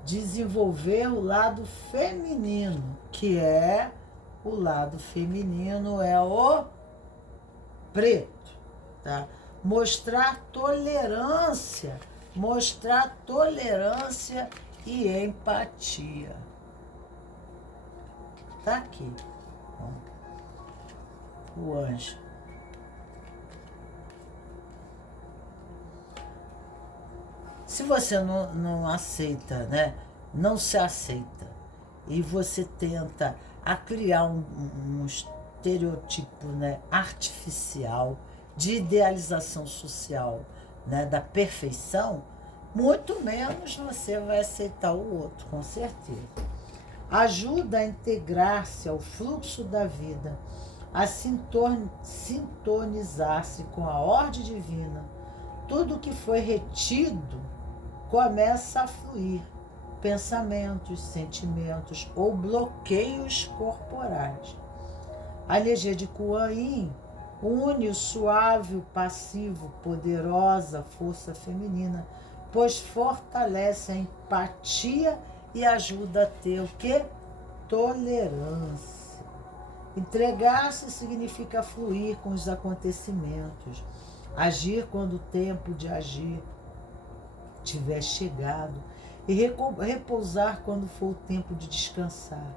Desenvolver o lado feminino, que é o lado feminino, é o preto, tá? Mostrar tolerância e empatia. Tá aqui, o anjo. Se você não aceita, né? Não se aceita, e você tenta criar um estereotipo, né, artificial de idealização social, né, da perfeição, muito menos você vai aceitar o outro, com certeza. Ajuda a integrar-se ao fluxo da vida, a sintonizar-se com a ordem divina. Tudo que foi retido começa a fluir. Pensamentos, sentimentos ou bloqueios corporais. A energia de Kuan Yin une o suave, o passivo, poderosa força feminina, pois fortalece a empatia e ajuda a ter o quê? Tolerância. Entregar-se significa fluir com os acontecimentos, agir quando o tempo de agir tiver chegado e repousar quando for o tempo de descansar.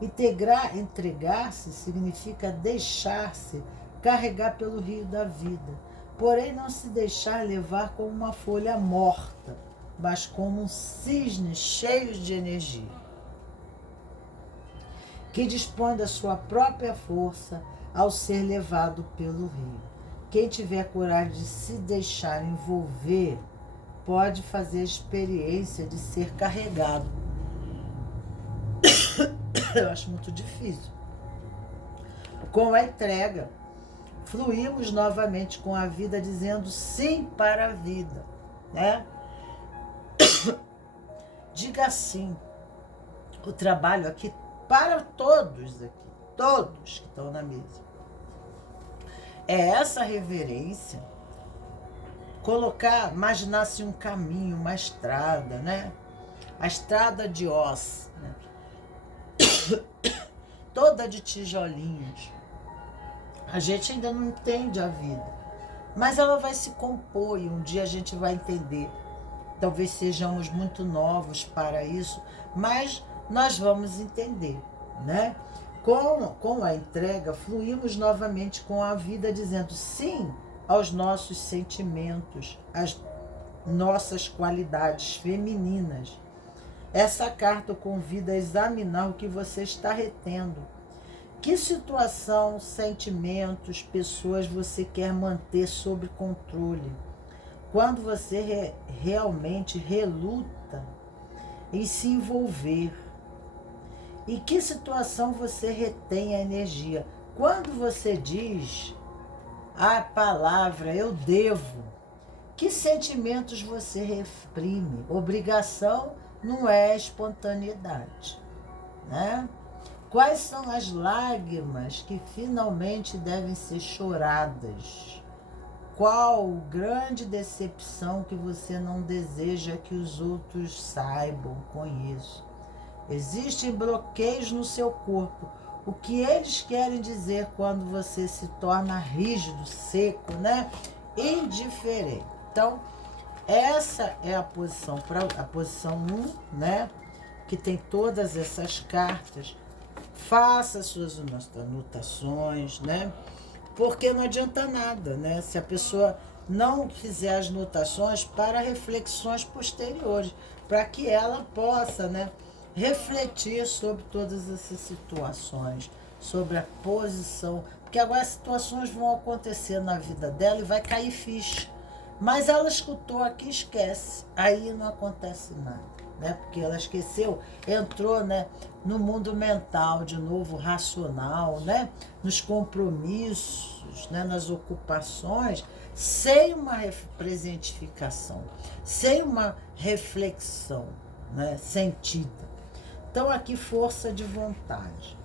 Entregar-se significa deixar-se carregar pelo rio da vida, porém não se deixar levar como uma folha morta, mas como um cisne cheio de energia, que dispõe da sua própria força ao ser levado pelo rio. Quem tiver coragem de se deixar envolver pode fazer a experiência de ser carregado. Eu acho muito difícil. Com a entrega, fluímos novamente com a vida, dizendo sim para a vida, né? Diga sim. O trabalho aqui para todos aqui, todos que estão na mesa. É essa reverência, colocar, imaginar-se um caminho, uma estrada, né? A estrada de Oz, né? Toda de tijolinhos. A gente ainda não entende a vida, mas ela vai se compor e um dia a gente vai entender. Talvez sejamos muito novos para isso, mas nós vamos entender, né? Com a entrega, fluímos novamente com a vida, dizendo sim aos nossos sentimentos, às nossas qualidades femininas. Essa carta convida a examinar o que você está retendo. Que situação, sentimentos, pessoas você quer manter sob controle? Quando você realmente reluta em se envolver? E que situação você retém a energia? Quando você diz a palavra eu devo, que sentimentos você reprime? Obrigação não é espontaneidade, né? Quais são as lágrimas que finalmente devem ser choradas? Qual grande decepção que você não deseja que os outros saibam, conheçam? Existem bloqueios no seu corpo. O que eles querem dizer quando você se torna rígido, seco, né? Indiferente. Então, essa é a posição 1, né? Que tem todas essas cartas. Faça suas anotações, né? Porque não adianta nada, né? Se a pessoa não fizer as anotações para reflexões posteriores, para que ela possa, né, refletir sobre todas essas situações, sobre a posição, porque agora as situações vão acontecer na vida dela e vai cair ficha. Mas ela escutou aqui, esquece, aí não acontece nada. Né? Porque ela esqueceu, entrou, né, no mundo mental de novo, racional, né, nos compromissos, né, nas ocupações, sem uma presentificação, sem uma reflexão, né, sentida. Então aqui força de vontade.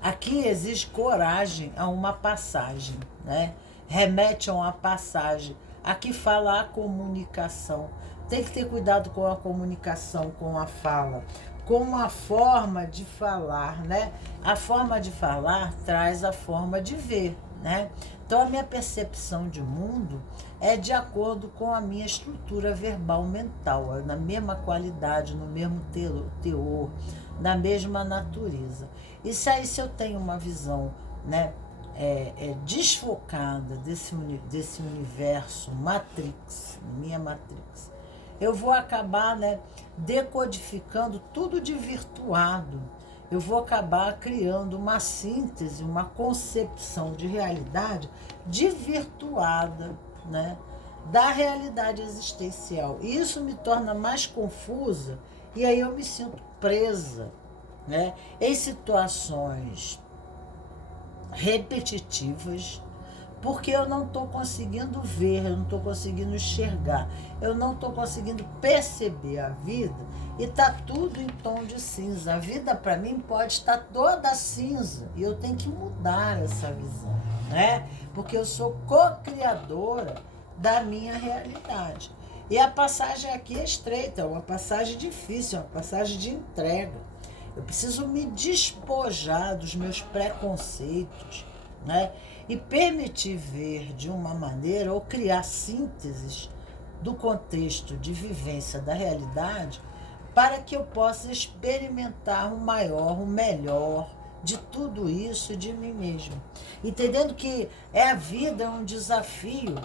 Aqui exige coragem a uma passagem, né? Remete a uma passagem. Aqui fala a comunicação. Tem que ter cuidado com a comunicação, com a fala, com a forma de falar, né? A forma de falar traz a forma de ver, né? Então a minha percepção de mundo é de acordo com a minha estrutura verbal mental, na mesma qualidade, no mesmo teor, na mesma natureza. Isso aí, se eu tenho uma visão, né, desfocada desse universo Matrix, minha Matrix, eu vou acabar, né, decodificando tudo de virtuado. Eu vou acabar criando uma síntese, uma concepção de realidade desvirtuada, né, da realidade existencial. E isso me torna mais confusa e aí eu me sinto presa, né, em situações repetitivas, porque eu não estou conseguindo ver, eu não estou conseguindo enxergar, eu não estou conseguindo perceber a vida e está tudo em tom de cinza. A vida para mim pode estar toda cinza e eu tenho que mudar essa visão, né? Porque eu sou co-criadora da minha realidade. E a passagem aqui é estreita, é uma passagem difícil, é uma passagem de entrega. Eu preciso me despojar dos meus preconceitos, né? E permitir ver de uma maneira ou criar sínteses do contexto de vivência da realidade para que eu possa experimentar o maior, o melhor de tudo isso de mim mesmo. Entendendo que a vida é um desafio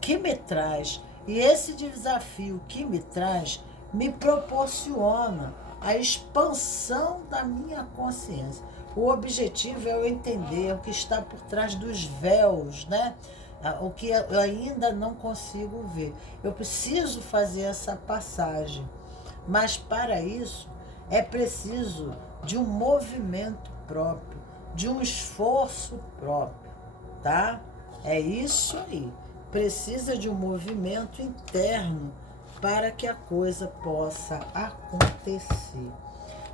que me traz, e esse desafio que me traz me proporciona a expansão da minha consciência. O objetivo é eu entender o que está por trás dos véus, né? O que eu ainda não consigo ver. Eu preciso fazer essa passagem, mas para isso é preciso de um movimento próprio, de um esforço próprio, tá? É isso aí. Precisa de um movimento interno para que a coisa possa acontecer.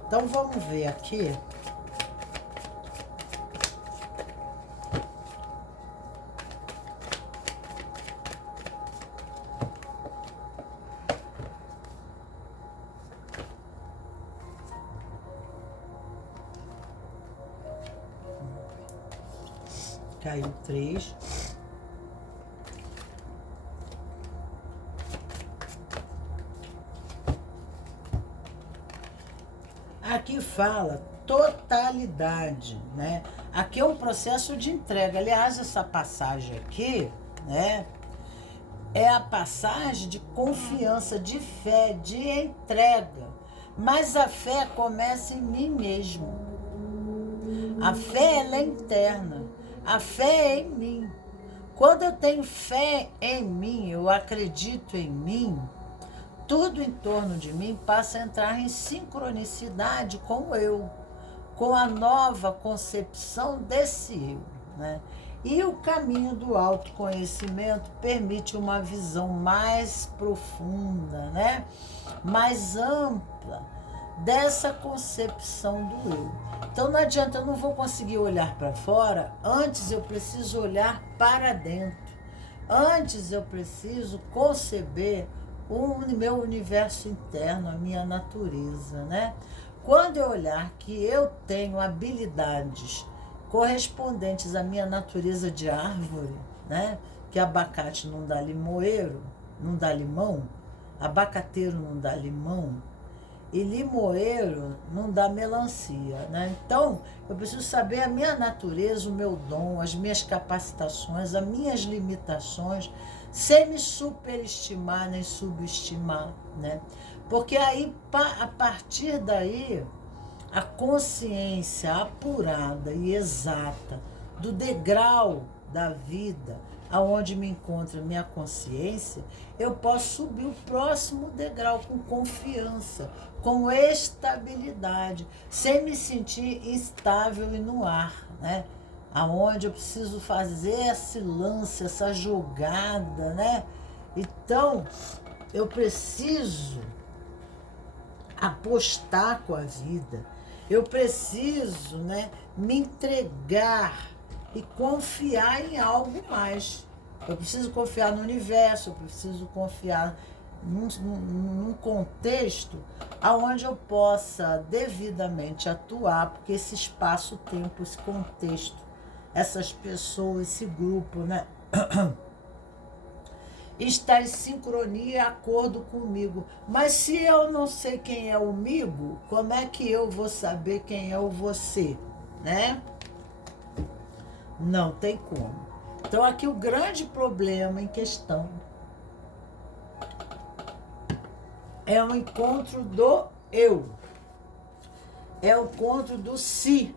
Então vamos ver aqui. Caiu 3. Aqui fala totalidade, né? Aqui é um processo de entrega. Aliás, essa passagem aqui, né? É a passagem de confiança, de fé, de entrega. Mas a fé começa em mim mesmo. A fé, ela é interna. A fé é em mim. Quando eu tenho fé em mim, eu acredito em mim, tudo em torno de mim passa a entrar em sincronicidade com o eu, com a nova concepção desse eu, né? E o caminho do autoconhecimento permite uma visão mais profunda, né? Mais ampla dessa concepção do eu. Então não adianta, eu não vou conseguir olhar para fora, antes eu preciso olhar para dentro. Antes eu preciso conceber o meu universo interno, a minha natureza, né? Quando eu olhar que eu tenho habilidades correspondentes à minha natureza de árvore, né? Que abacate não dá limoeiro, não dá limão, abacateiro não dá limão, e limoeiro não dá melancia, né? Então, eu preciso saber a minha natureza, o meu dom, as minhas capacitações, as minhas limitações, sem me superestimar nem subestimar, né? Porque aí, a partir daí, a consciência apurada e exata do degrau da vida, aonde me encontra minha consciência, eu posso subir o próximo degrau com confiança, com estabilidade, sem me sentir instável e no ar, né? Aonde eu preciso fazer esse lance, essa jogada, né? Então, eu preciso apostar com a vida, eu preciso, né, me entregar e confiar em algo mais. Eu preciso confiar no universo, eu preciso confiar num contexto onde eu possa devidamente atuar, porque esse espaço-tempo, esse contexto, essas pessoas, esse grupo, né, está em sincronia e acordo comigo. Mas se eu não sei quem é o migo, como é que eu vou saber quem é o você, né? Não tem como. Então aqui o grande problema em questão é o encontro do eu. É o encontro do si,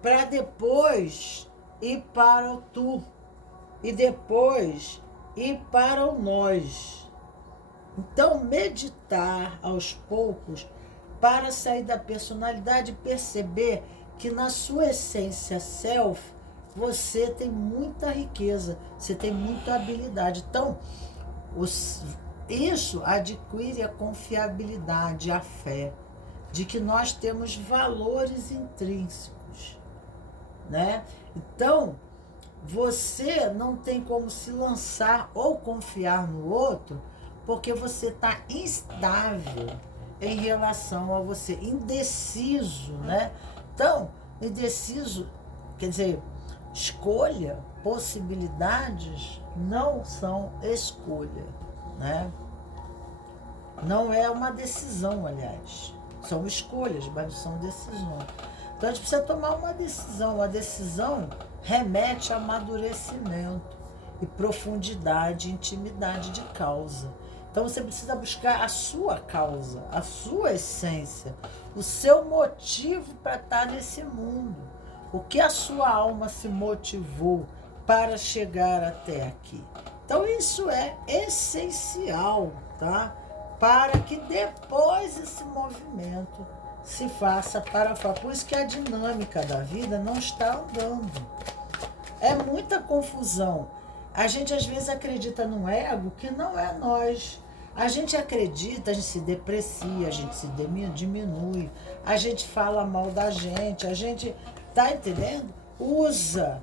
para depois ir para o tu. E depois ir para o nós. Então, meditar aos poucos para sair da personalidade e perceber que na sua essência self, você tem muita riqueza, você tem muita habilidade. Então, isso adquire a confiabilidade, a fé, de que nós temos valores intrínsecos, né? Então, você não tem como se lançar ou confiar no outro, porque você está instável em relação a você, indeciso, né? Então, indeciso, quer dizer, escolha, possibilidades não são escolha, né? Não é uma decisão, aliás. São escolhas, mas não são decisões. Então a gente precisa tomar uma decisão. A decisão remete a amadurecimento e profundidade, intimidade de causa. Então você precisa buscar a sua causa, a sua essência, o seu motivo para estar nesse mundo. O que a sua alma se motivou para chegar até aqui. Então isso é essencial, tá? para que depois esse movimento se faça para fora. Por isso que a dinâmica da vida não está andando. É muita confusão. A gente às vezes acredita num ego que não é nós. A gente acredita, a gente se deprecia, a gente se diminui, a gente fala mal da gente, a gente, tá entendendo? Usa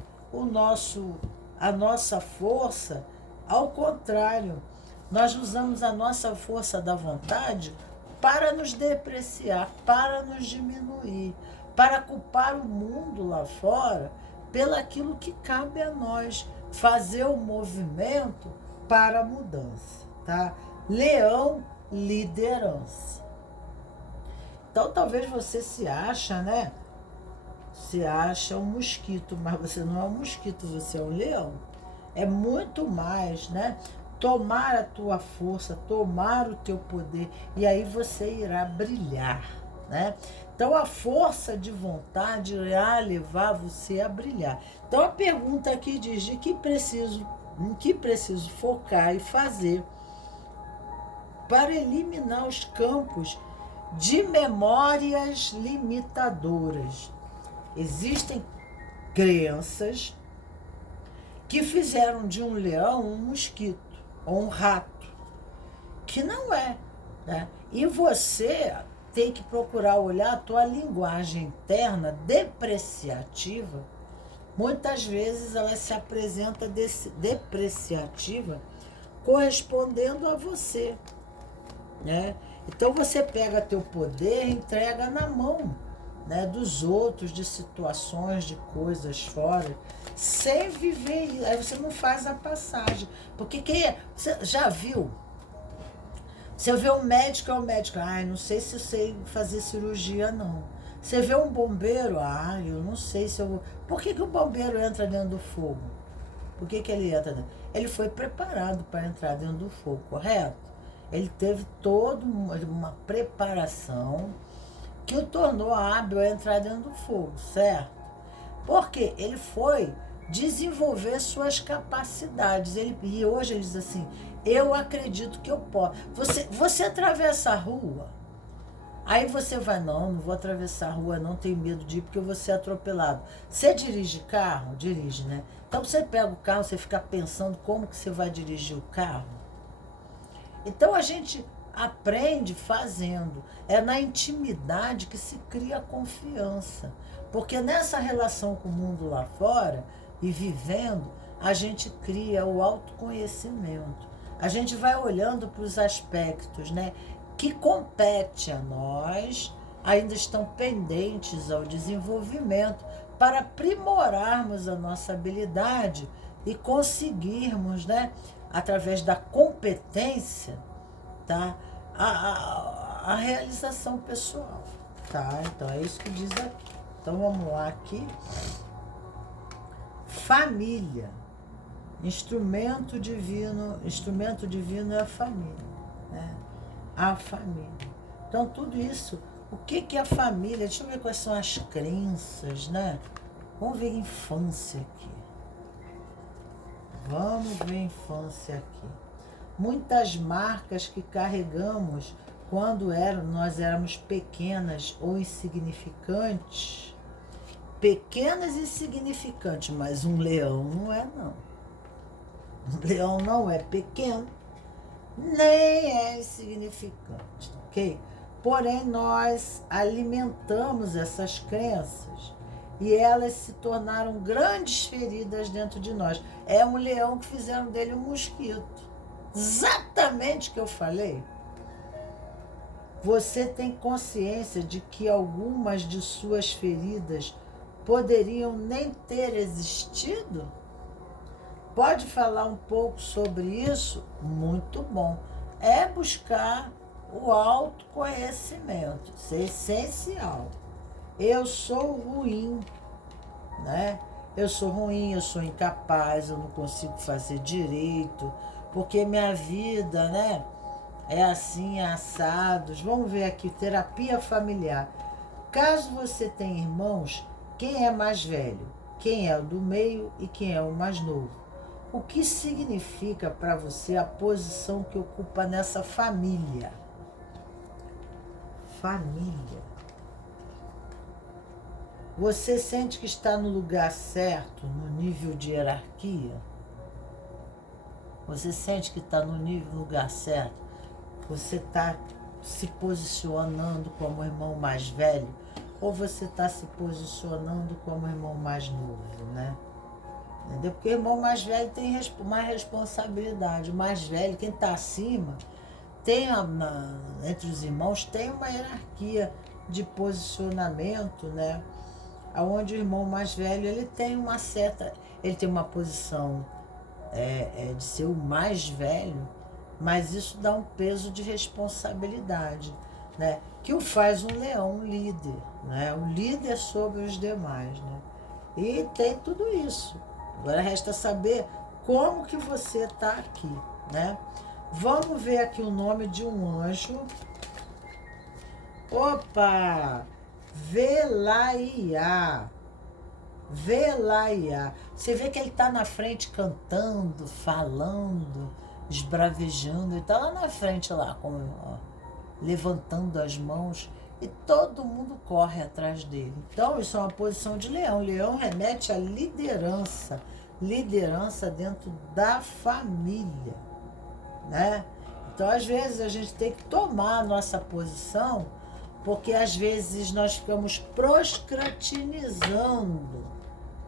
a nossa força ao contrário. Nós usamos a nossa força da vontade para nos depreciar, para nos diminuir, para culpar o mundo lá fora pelaquilo que cabe a nós, fazer o movimento para a mudança, tá? Leão, liderança. Então talvez você se acha, né? Se acha um mosquito, mas você não é um mosquito, você é um leão. É muito mais, né? Tomar a tua força, tomar o teu poder, e aí você irá brilhar, né? Então a força de vontade irá levar você a brilhar. Então a pergunta aqui diz: em que preciso focar e fazer para eliminar os campos de memórias limitadoras? Existem crenças que fizeram de um leão um mosquito ou um rato, que não é, né? E você tem que procurar olhar a tua linguagem interna depreciativa. Muitas vezes ela se apresenta depreciativa correspondendo a você, né? Então você pega teu poder e entrega na mão, né, dos outros, de situações, de coisas fora, sem viver isso. Aí você não faz a passagem. Porque você já viu? Você vê um médico, é um médico. Não sei se eu sei fazer cirurgia, não. Você vê um bombeiro, eu não sei se eu vou. Por que o bombeiro entra dentro do fogo? Por que ele entra dentro? Ele foi preparado para entrar dentro do fogo, correto? Ele teve toda uma preparação que o tornou hábil a entrar dentro do fogo, certo? Porque ele foi desenvolver suas capacidades. E hoje ele diz assim: eu acredito que eu posso. Você atravessa a rua, aí você vai: não vou atravessar a rua, não tenho medo de ir porque eu vou ser atropelado. Você dirige carro? Dirige, né? Então você pega o carro, você fica pensando como que você vai dirigir o carro. Então a gente aprende fazendo. É na intimidade que se cria a confiança. Porque nessa relação com o mundo lá fora e vivendo, a gente cria o autoconhecimento. A gente vai olhando para os aspectos, né, que compete a nós, ainda estão pendentes ao desenvolvimento, para aprimorarmos a nossa habilidade e conseguirmos, né, através da competência, tá, a realização pessoal, tá? Então é isso que diz aqui. Então vamos lá aqui. Família. Instrumento divino é a família, né? A família. Então tudo isso, o que é a família? Deixa eu ver quais são as crenças, né? Vamos ver a infância aqui. Vamos ver a infância aqui. Muitas marcas que carregamos quando nós éramos pequenas ou insignificantes. Pequenas e insignificantes, mas um leão não é, não. Um leão não é pequeno, nem é insignificante, ok? Porém, nós alimentamos essas crenças e elas se tornaram grandes feridas dentro de nós. É um leão que fizeram dele um mosquito. Exatamente o que eu falei. Você tem consciência de que algumas de suas feridas poderiam nem ter existido? Pode falar um pouco sobre isso? Muito bom. É buscar o autoconhecimento. Isso é essencial. Eu sou ruim, né? Eu sou ruim, eu sou incapaz, eu não consigo fazer direito, porque minha vida, né, é assim, assados. Vamos ver aqui, terapia familiar. Caso você tenha irmãos, quem é mais velho? Quem é o do meio e quem é o mais novo? O que significa para você a posição que ocupa nessa família? Família. Você sente que está no lugar certo, no nível de hierarquia? Você sente que está no lugar certo? Você está se posicionando como irmão mais velho? Ou você está se posicionando como irmão mais novo, né? Entendeu? Porque o irmão mais velho tem mais responsabilidade. O mais velho, quem está acima, tem entre os irmãos, tem uma hierarquia de posicionamento, né? Onde o irmão mais velho, ele tem uma posição de ser o mais velho, mas isso dá um peso de responsabilidade, né? Que o faz um leão, um líder, né? Um líder sobre os demais, né? E tem tudo isso. Agora resta saber como que você está aqui, né? Vamos ver aqui o nome de um anjo. Opa! Velaia. Velaia. Você vê que ele está na frente cantando, falando, esbravejando. Ele está lá na frente, lá, levantando as mãos. E todo mundo corre atrás dele. Então, isso é uma posição de leão. Leão remete à liderança. Liderança dentro da família, né? Então, às vezes, a gente tem que tomar a nossa posição, porque às vezes nós ficamos procrastinizando.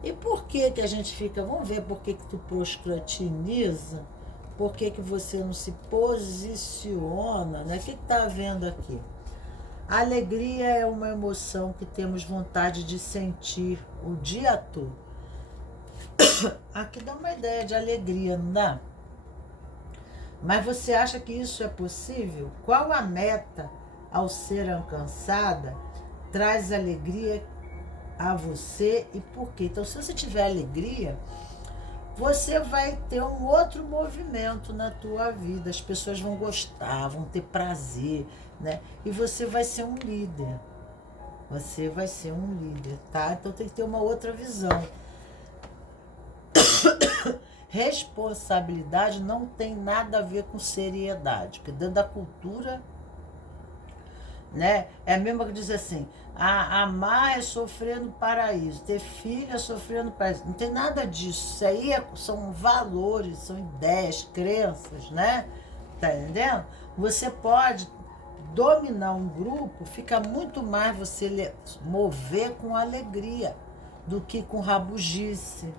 E por que que a gente fica? Vamos ver por que que tu procrastiniza? Por que que você não se posiciona, né? O que está havendo aqui? A alegria é uma emoção que temos vontade de sentir o dia todo. Aqui dá uma ideia de alegria, não dá? Mas você acha que isso é possível? Qual a meta ao ser alcançada traz alegria a você e por quê? Então, se você tiver alegria, você vai ter um outro movimento na tua vida. As pessoas vão gostar, vão ter prazer, né? E você vai ser um líder. Você vai ser um líder, tá? Então tem que ter uma outra visão. Responsabilidade não tem nada a ver com seriedade, porque dentro da cultura, né, é a mesma que diz assim, amar é sofrer no paraíso, ter filho é sofrer no paraíso. Não tem nada disso. Isso aí são valores, são ideias, crenças, né? Tá entendendo? Você pode dominar um grupo, fica muito mais você mover com alegria do que com rabugice,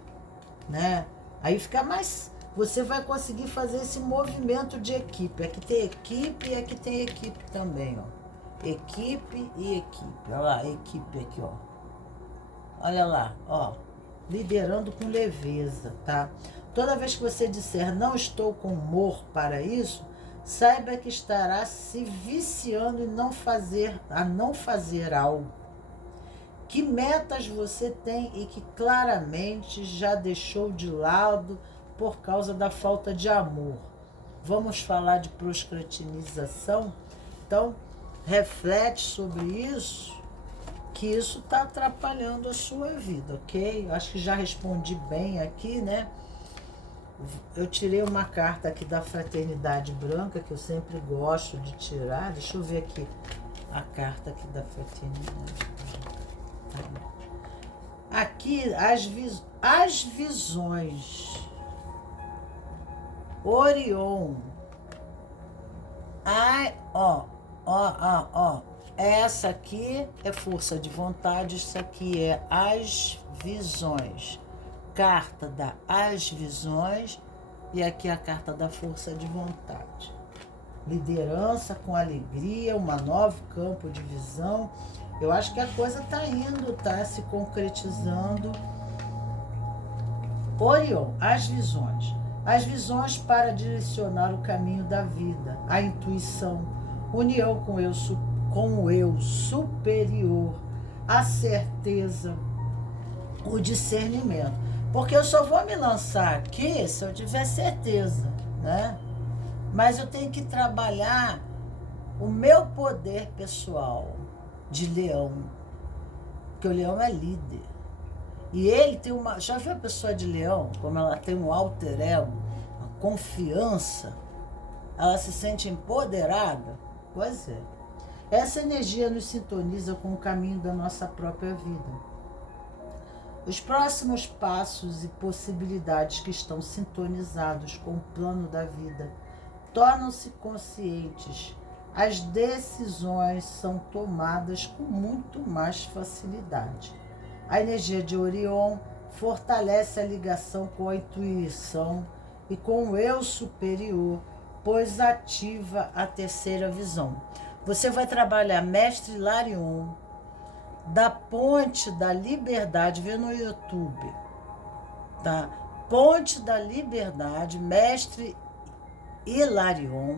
né? Aí fica mais, você vai conseguir fazer esse movimento de equipe. Aqui tem equipe e aqui tem equipe também, ó. Equipe e equipe. Olha lá, equipe aqui, ó. Olha lá, ó. Liderando com leveza, tá? Toda vez que você disser não estou com humor para isso, saiba que estará se viciando em não fazer algo. Que metas você tem e que claramente já deixou de lado por causa da falta de amor? Vamos falar de procrastinização? Então, reflete sobre isso, que isso está atrapalhando a sua vida, ok? Acho que já respondi bem aqui, né? Eu tirei uma carta aqui da Fraternidade Branca, que eu sempre gosto de tirar. Deixa eu ver aqui a carta aqui da Fraternidade Branca. Aqui, as visões. Orion. Essa aqui é força de vontade, isso aqui é as visões. Carta da as visões e aqui a carta da força de vontade. Liderança com alegria, um novo campo de visão. Eu acho que a coisa está indo, está se concretizando. Orion, as visões. As visões para direcionar o caminho da vida, a intuição, união com o eu superior, a certeza, o discernimento. Porque eu só vou me lançar aqui se eu tiver certeza, né? Mas eu tenho que trabalhar o meu poder pessoal de leão, porque o leão é líder. E ele tem uma... Já viu a pessoa de leão? Como ela tem um alter ego, uma confiança, ela se sente empoderada? Pois é. Essa energia nos sintoniza com o caminho da nossa própria vida. Os próximos passos e possibilidades que estão sintonizados com o plano da vida tornam-se conscientes. As decisões são tomadas com muito mais facilidade. A energia de Orion fortalece a ligação com a intuição e com o eu superior, pois ativa a terceira visão. Você vai trabalhar Mestre Hilarion, da Ponte da Liberdade, vê no YouTube, tá? Ponte da Liberdade, Mestre Hilarion,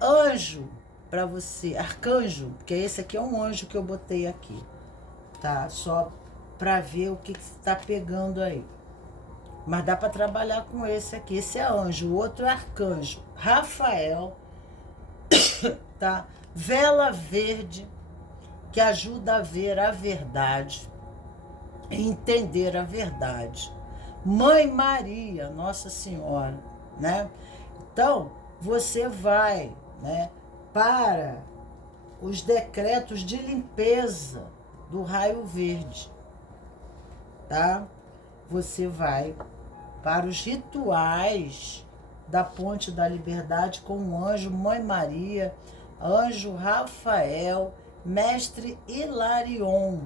anjo para você, arcanjo, porque esse aqui é um anjo que eu botei aqui, tá? Só para ver o que está pegando aí. Mas dá para trabalhar com esse aqui. Esse é anjo, o outro é arcanjo. Rafael, tá? Vela verde, que ajuda a ver a verdade, entender a verdade. Mãe Maria, Nossa Senhora, né? Então, você vai, né, para os decretos de limpeza do raio verde, tá? Você vai para os rituais da Ponte da Liberdade com o anjo Mãe Maria, anjo Rafael, Mestre Hilarion.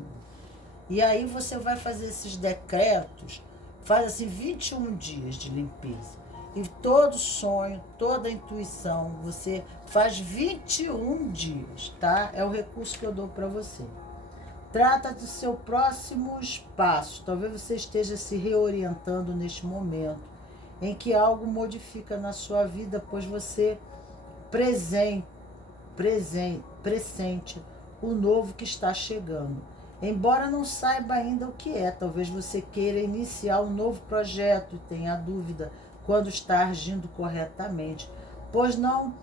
E aí você vai fazer esses decretos, faz assim 21 dias de limpeza. E todo sonho, toda intuição, você faz 21 dias, tá? É o recurso que eu dou para você. Trata do seu próximo passo. Talvez você esteja se reorientando neste momento em que algo modifica na sua vida, pois você pressente o novo que está chegando. Embora não saiba ainda o que é, talvez você queira iniciar um novo projeto e tenha dúvida quando está agindo corretamente, pois não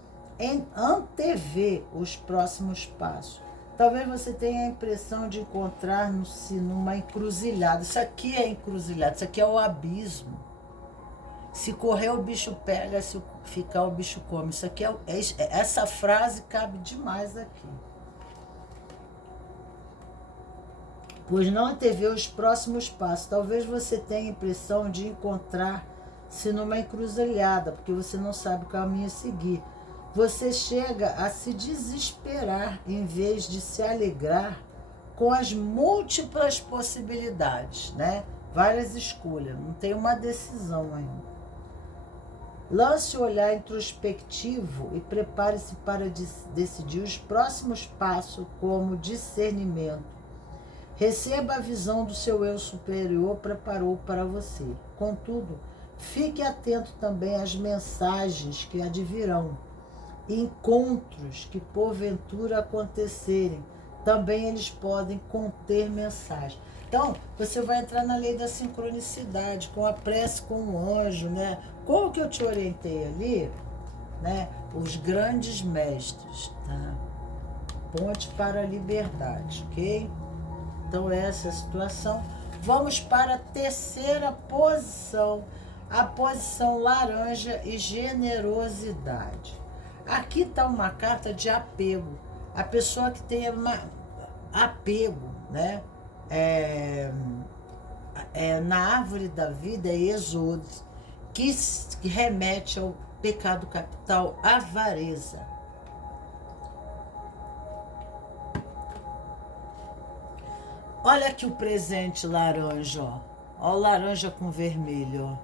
antevê os próximos passos. Talvez você tenha a impressão de encontrar-se numa encruzilhada. Isso aqui é encruzilhada, isso aqui é o abismo. Se correr, o bicho pega, se ficar, o bicho come. Isso aqui essa frase cabe demais aqui. Pois não antevê os próximos passos. Talvez você tenha a impressão de encontrar-se numa encruzilhada, porque você não sabe o caminho a seguir. Você chega a se desesperar em vez de se alegrar com as múltiplas possibilidades, né? Várias escolhas, não tem uma decisão ainda. Lance o olhar introspectivo e prepare-se para decidir os próximos passos como discernimento. Receba a visão do seu eu superior preparou para você. Contudo, fique atento também às mensagens que advirão. Encontros que porventura acontecerem, também eles podem conter mensagens. Então, você vai entrar na lei da sincronicidade, com a prece com o anjo, né? Como que eu te orientei ali, né? Os grandes mestres, tá? Ponte para a liberdade, ok? Então, essa é a situação. Vamos para a terceira posição, a posição laranja e generosidade. Aqui está uma carta de apego. A pessoa que tem apego, né? Na árvore da vida é Êxodo, que remete ao pecado capital, avareza. Olha aqui o presente laranja, ó. Ó, laranja com vermelho, ó.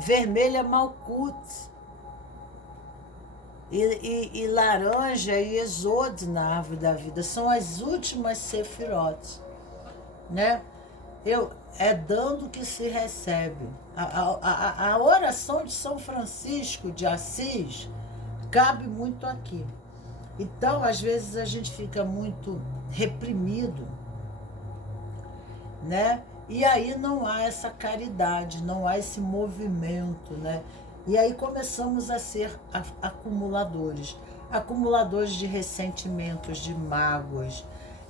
Vermelho é Malkut. E laranja e Êxodo na árvore da vida. São as últimas sefirotes, né? É dando que se recebe. A oração de São Francisco de Assis cabe muito aqui. Então, às vezes, a gente fica muito reprimido, né? E aí não há essa caridade, não há esse movimento, né? E aí começamos a ser acumuladores de ressentimentos, de mágoas,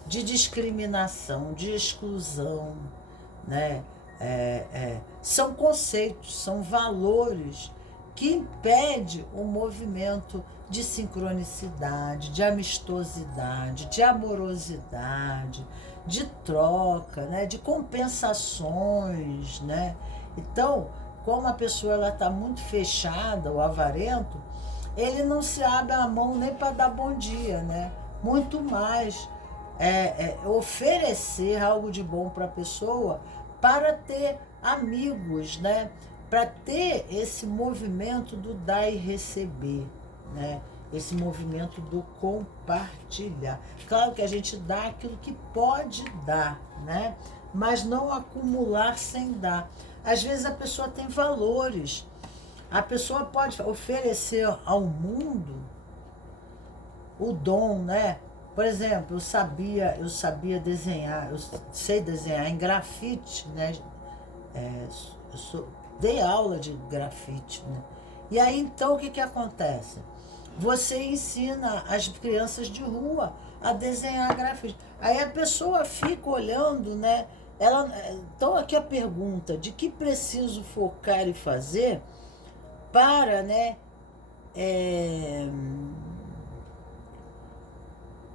de discriminação, de exclusão, né? São conceitos, são valores que impedem o movimento de sincronicidade, de amistosidade, de amorosidade, de troca, né, de compensações, né? Então, como a pessoa está muito fechada, o avarento, ele não se abre a mão nem para dar bom dia, né? Muito mais oferecer algo de bom para a pessoa para ter amigos, né? Para ter esse movimento do dar e receber, né? Esse movimento do compartilhar. Claro que a gente dá aquilo que pode dar, né? Mas não acumular sem dar. Às vezes a pessoa tem valores. A pessoa pode oferecer ao mundo o dom, né? Por exemplo, eu sabia desenhar, eu sei desenhar em grafite, né? Dei aula de grafite, né? E aí então o que acontece? Você ensina as crianças de rua a desenhar grafite. Aí a pessoa fica olhando, né? Então aqui a pergunta, de que preciso focar e fazer para, né,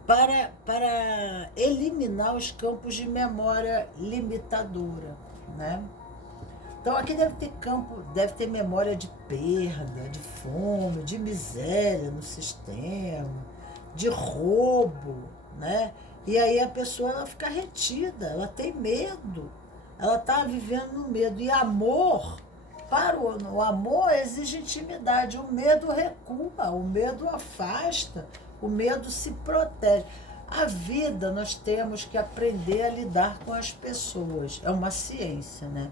para eliminar os campos de memória limitadora, né? Então aqui deve ter memória de perda, de fome, de miséria no sistema, de roubo, né? E aí a pessoa ela fica retida, ela tem medo, ela está vivendo no medo. E amor, o amor exige intimidade, o medo recua, o medo afasta, o medo se protege. A vida nós temos que aprender a lidar com as pessoas, é uma ciência, né?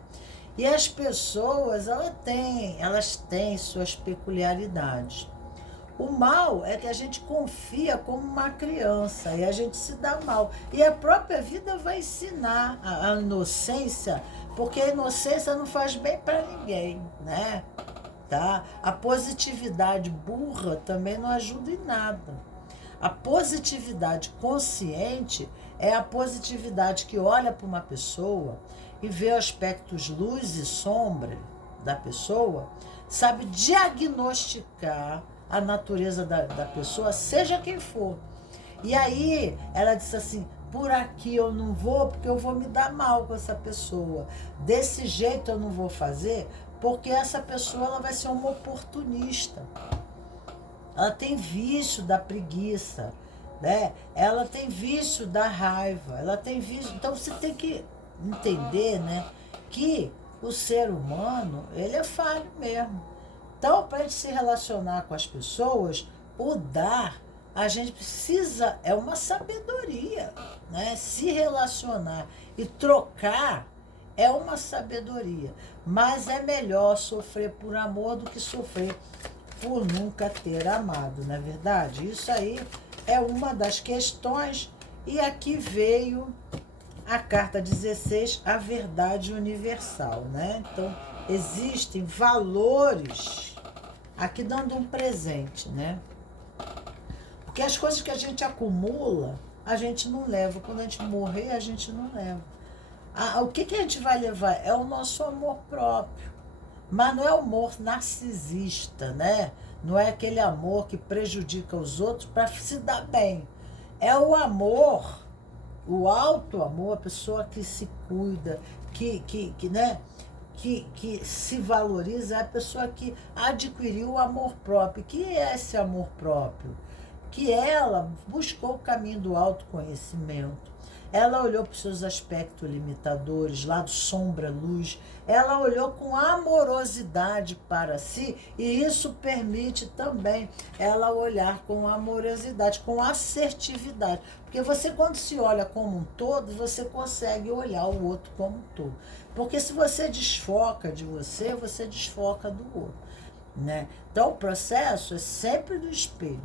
E as pessoas, elas têm suas peculiaridades. O mal é que a gente confia como uma criança e a gente se dá mal. E a própria vida vai ensinar a inocência, porque a inocência não faz bem para ninguém, né? Tá? A positividade burra também não ajuda em nada. A positividade consciente é a positividade que olha para uma pessoa e vê aspectos luz e sombra da pessoa, sabe diagnosticar a natureza da pessoa, seja quem for. E aí ela disse assim, por aqui eu não vou porque eu vou me dar mal com essa pessoa. Desse jeito eu não vou fazer porque essa pessoa ela vai ser uma oportunista. Ela tem vício da preguiça, né? Ela tem vício da raiva, ela tem vício. Então você tem que entender, né, que o ser humano, ele é falho mesmo. Então, para a gente se relacionar com as pessoas, o dar, a gente precisa, é uma sabedoria, né? Se relacionar e trocar é uma sabedoria. Mas é melhor sofrer por amor do que sofrer por nunca ter amado, não é verdade? Isso aí é uma das questões. E aqui veio a carta 16, a verdade universal, né? Então, existem valores, aqui dando um presente, né? Porque as coisas que a gente acumula, a gente não leva. Quando a gente morrer, a gente não leva. O que a gente vai levar? É o nosso amor próprio. Mas não é o amor narcisista, né? Não é aquele amor que prejudica os outros para se dar bem. É o amor, o alto amor, a pessoa que se cuida, né? Que se valoriza, é a pessoa que adquiriu o amor próprio. Que é esse amor próprio? Que ela buscou o caminho do autoconhecimento. Ela olhou para os seus aspectos limitadores, lado sombra, luz. Ela olhou com amorosidade para si e isso permite também ela olhar com amorosidade, com assertividade. Porque você, quando se olha como um todo, você consegue olhar o outro como um todo. Porque se você desfoca de você, você desfoca do outro, né? Então, o processo é sempre do espelho.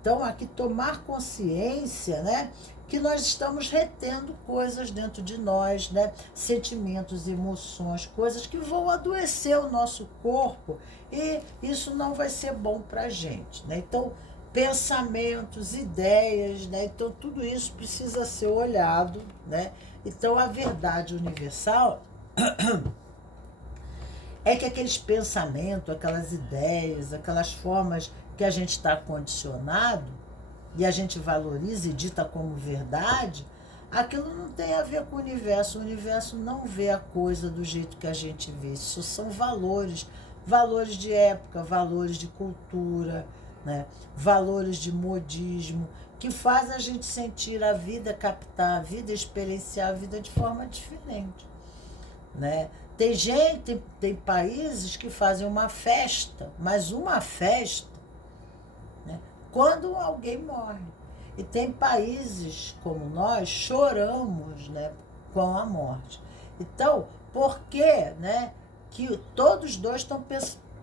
Então, aqui tomar consciência, né, que nós estamos retendo coisas dentro de nós, né, sentimentos, emoções, coisas que vão adoecer o nosso corpo e isso não vai ser bom para a gente, né? Então, pensamentos, ideias, né? Então, tudo isso precisa ser olhado, né? Então, a verdade universal é que aqueles pensamentos, aquelas ideias, aquelas formas que a gente está condicionado e a gente valoriza e dita como verdade, aquilo não tem a ver com o universo não vê a coisa do jeito que a gente vê, isso são valores, valores de época, valores de cultura, né? Valores de modismo, que faz a gente sentir a vida, captar a vida, experienciar a vida de forma diferente, né? Tem gente, tem países que fazem uma festa, mas uma festa, né, quando alguém morre. E tem países como nós, choramos, né, com a morte. Então, por que, né, que todos dois estão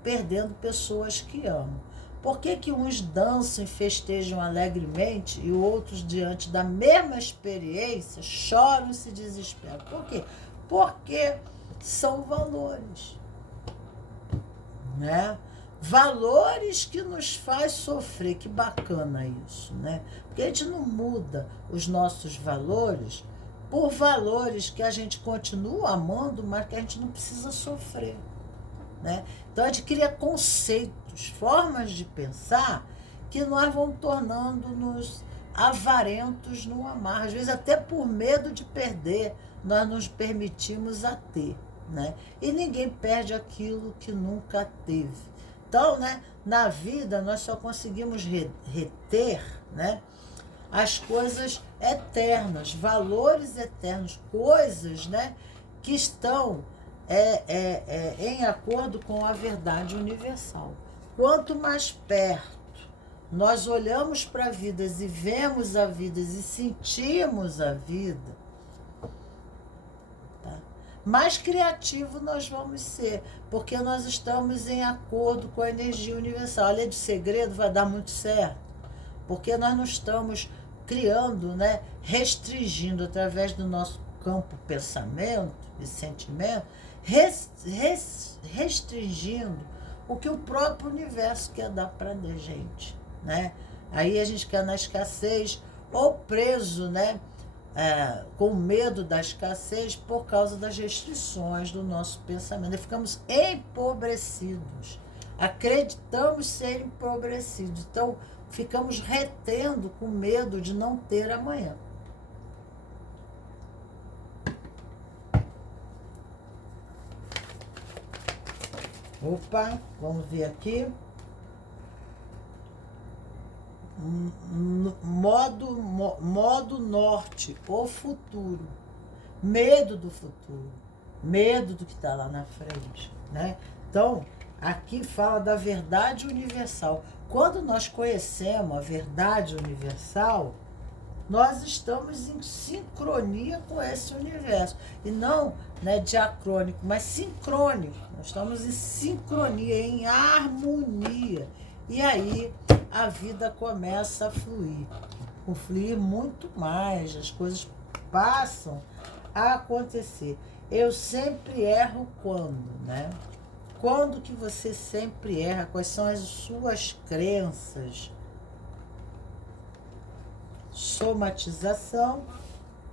perdendo pessoas que amam? Por que que uns dançam e festejam alegremente e outros, diante da mesma experiência, choram e se desesperam? Por quê? Porque são valores, né? Valores que nos faz sofrer, que bacana isso, né? Porque a gente não muda os nossos valores por valores que a gente continua amando, mas que a gente não precisa sofrer, né? Então a gente cria conceitos, formas de pensar que nós vamos tornando-nos avarentos no amar, às vezes até por medo de perder, nós nos permitimos a ter, né? E ninguém perde aquilo que nunca teve. Então, né, na vida nós só conseguimos reter, né, as coisas eternas, valores eternos, coisas, né, que estão em acordo com a verdade universal. Quanto mais perto nós olhamos para a vida e vemos a vida e sentimos a vida, mais criativo nós vamos ser, porque nós estamos em acordo com a energia universal. A lei do segredo vai dar muito certo, porque nós não estamos criando, né, restringindo através do nosso campo pensamento e sentimento, restringindo o que o próprio universo quer dar para a gente, né? Aí a gente quer na escassez ou preso, né, com medo da escassez por causa das restrições do nosso pensamento. E ficamos empobrecidos, acreditamos ser empobrecidos, então ficamos retendo com medo de não ter amanhã. Opa, vamos ver aqui. Modo norte, o futuro. Medo do futuro. Medo do que está lá na frente, né? Então, aqui fala da verdade universal. Quando nós conhecemos a verdade universal, nós estamos em sincronia com esse universo. E não, né, diacrônico, mas sincrônico. Nós estamos em sincronia, em harmonia. E aí a vida começa a fluir muito mais, as coisas passam a acontecer. Eu sempre erro quando, né? Quando que você sempre erra? Quais são as suas crenças? Somatização,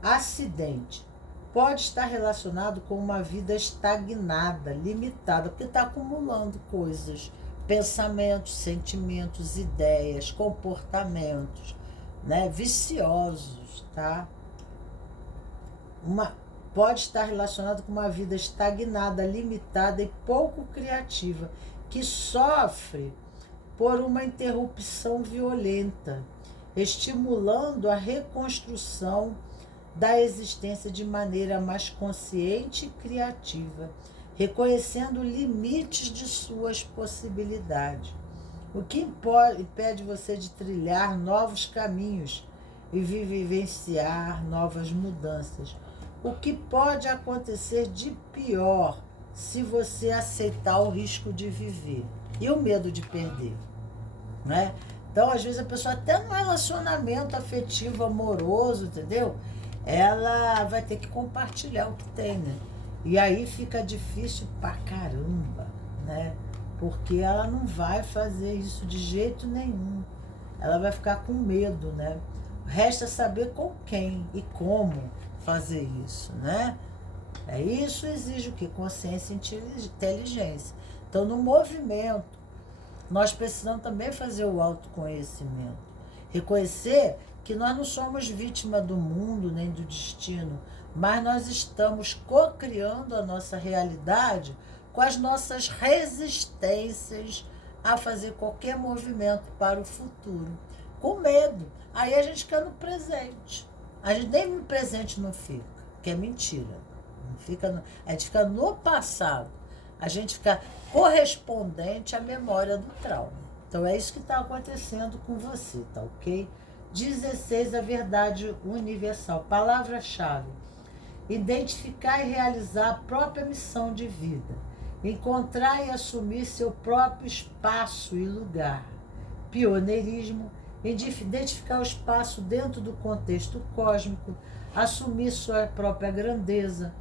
acidente. Pode estar relacionado com uma vida estagnada, limitada, porque está acumulando coisas, pensamentos, sentimentos, ideias, comportamentos, né, viciosos, tá? Pode estar relacionado com uma vida estagnada, limitada e pouco criativa, que sofre por uma interrupção violenta, estimulando a reconstrução da existência de maneira mais consciente e criativa, reconhecendo limites de suas possibilidades. O que impede você de trilhar novos caminhos e vivenciar novas mudanças? O que pode acontecer de pior se você aceitar o risco de viver e o medo de perder, né? Então, às vezes, a pessoa até no relacionamento afetivo, amoroso, entendeu? Ela vai ter que compartilhar o que tem, né? E aí fica difícil pra caramba, né? Porque ela não vai fazer isso de jeito nenhum. Ela vai ficar com medo, né? Resta saber com quem e como fazer isso, né? Isso exige o quê? Consciência e inteligência. Então, no movimento, nós precisamos também fazer o autoconhecimento. Reconhecer que nós não somos vítima do mundo nem do destino, mas nós estamos co-criando a nossa realidade com as nossas resistências a fazer qualquer movimento para o futuro. Com medo. Aí a gente fica no presente. A gente nem no presente não fica, que é mentira. Não fica no, a gente fica no passado. A gente fica correspondente à memória do trauma. Então é isso que está acontecendo com você, tá ok? 16, a verdade universal. Palavra-chave. Identificar e realizar a própria missão de vida. Encontrar e assumir seu próprio espaço e lugar. Pioneirismo. Identificar o espaço dentro do contexto cósmico. Assumir sua própria grandeza.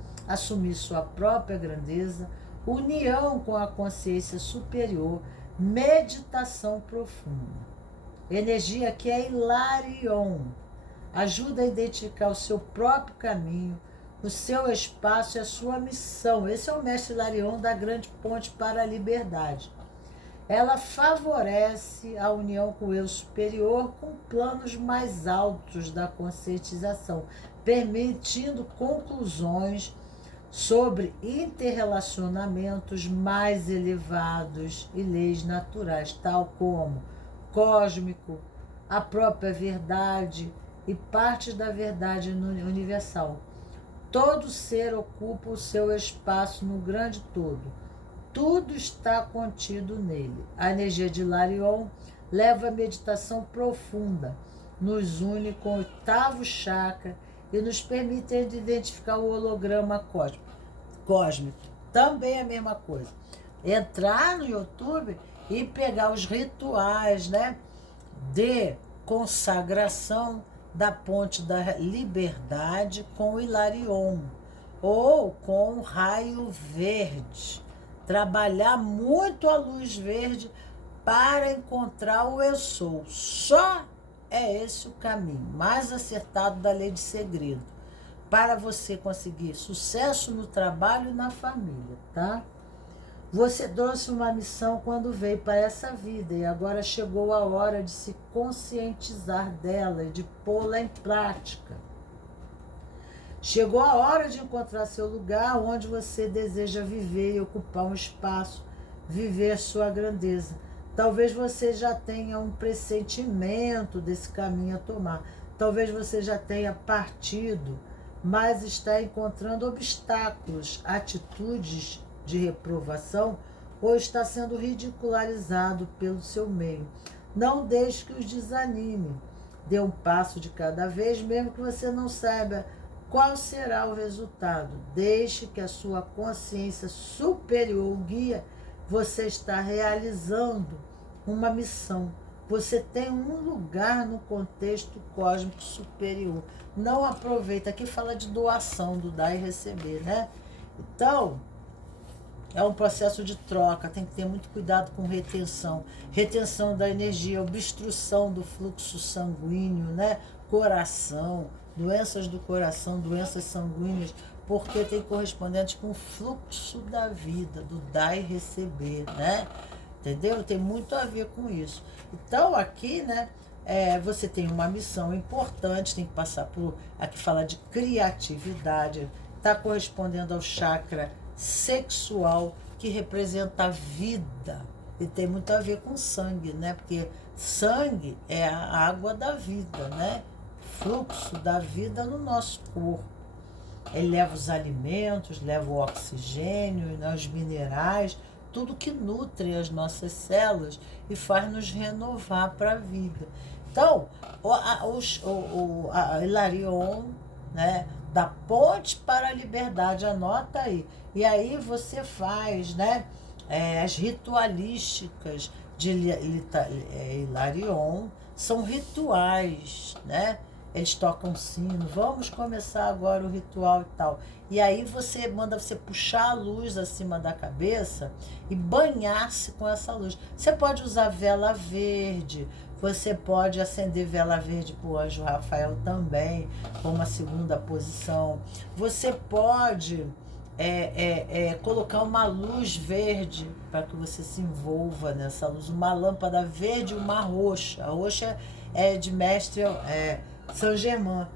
União com a consciência superior. Meditação profunda. Energia que é Hilarion. Ajuda a identificar o seu próprio caminho, o seu espaço e a sua missão. Esse é o mestre Hilarion da Grande Ponte para a Liberdade. Ela favorece a união com o eu superior com planos mais altos da conscientização, permitindo conclusões sobre interrelacionamentos mais elevados e leis naturais, tal como cósmico, a própria verdade e partes da verdade universal. Todo ser ocupa o seu espaço no grande todo. Tudo está contido nele. A energia de Hilarion leva a meditação profunda, nos une com o oitavo chakra e nos permite identificar o holograma cósmico. Também é a mesma coisa. Entrar no YouTube e pegar os rituais, né, de consagração da Ponte da Liberdade com o Hilarion ou com o raio verde. Trabalhar muito a luz verde para encontrar o eu sou. Só é esse o caminho mais acertado da lei de segredo para você conseguir sucesso no trabalho e na família, tá? Você trouxe uma missão quando veio para essa vida e agora chegou a hora de se conscientizar dela e de pô-la em prática. Chegou a hora de encontrar seu lugar onde você deseja viver e ocupar um espaço, viver sua grandeza. Talvez você já tenha um pressentimento desse caminho a tomar. Talvez você já tenha partido, mas está encontrando obstáculos, atitudes de reprovação ou está sendo ridicularizado pelo seu meio. Não deixe que os desanime. Dê um passo de cada vez, mesmo que você não saiba qual será o resultado. Deixe que a sua consciência superior guie. Você está realizando uma missão. Você tem um lugar no contexto cósmico superior. Não aproveita. Aqui fala de doação, do dar e receber, né? Então, é um processo de troca. Tem que ter muito cuidado com retenção. Retenção da energia, obstrução do fluxo sanguíneo, né? Coração, doenças do coração, doenças sanguíneas, porque tem correspondente com o fluxo da vida, do dar e receber, né? Entendeu? Tem muito a ver com isso. Então, aqui, né, você tem uma missão importante, tem que passar por... Aqui fala de criatividade, está correspondendo ao chakra sexual, que representa a vida. E tem muito a ver com sangue, né? Porque sangue é a água da vida, né? Fluxo da vida no nosso corpo. Ele leva os alimentos, leva o oxigênio, os minerais, tudo que nutre as nossas células e faz nos renovar para a vida. Então, a Hilarion, né, da Ponte para a Liberdade, anota aí. E aí você faz, né, as ritualísticas de Hilarion, são rituais, né? Eles tocam sino, vamos começar agora o ritual e tal. E aí você manda você puxar a luz acima da cabeça e banhar-se com essa luz. Você pode usar vela verde, você pode acender vela verde para o anjo Rafael também, como uma segunda posição. Você pode colocar uma luz verde para que você se envolva nessa luz, uma lâmpada verde e uma roxa. A roxa é de mestre Saint Germain,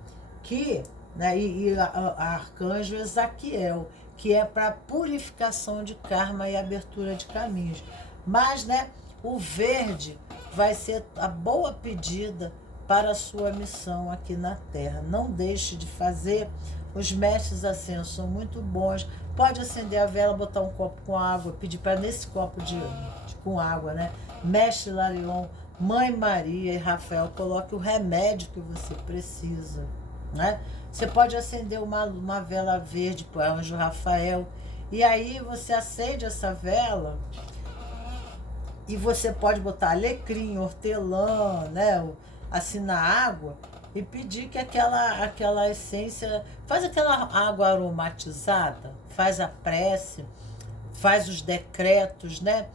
que, né, a arcanjo Ezaquiel, que é para purificação de karma e abertura de caminhos. Mas, né, o verde vai ser a boa pedida para a sua missão aqui na Terra. Não deixe de fazer. Os mestres ascensos são muito bons. Pode acender a vela, botar um copo com água, pedir para nesse copo com água, né? Mestre Larion, Mãe Maria e Rafael, coloque o remédio que você precisa, né? Você pode acender uma vela verde para o anjo Rafael. E aí você acende essa vela e você pode botar alecrim, hortelã, né? Assim na água e pedir que aquela essência, faz aquela água aromatizada, faz a prece, faz os decretos, né?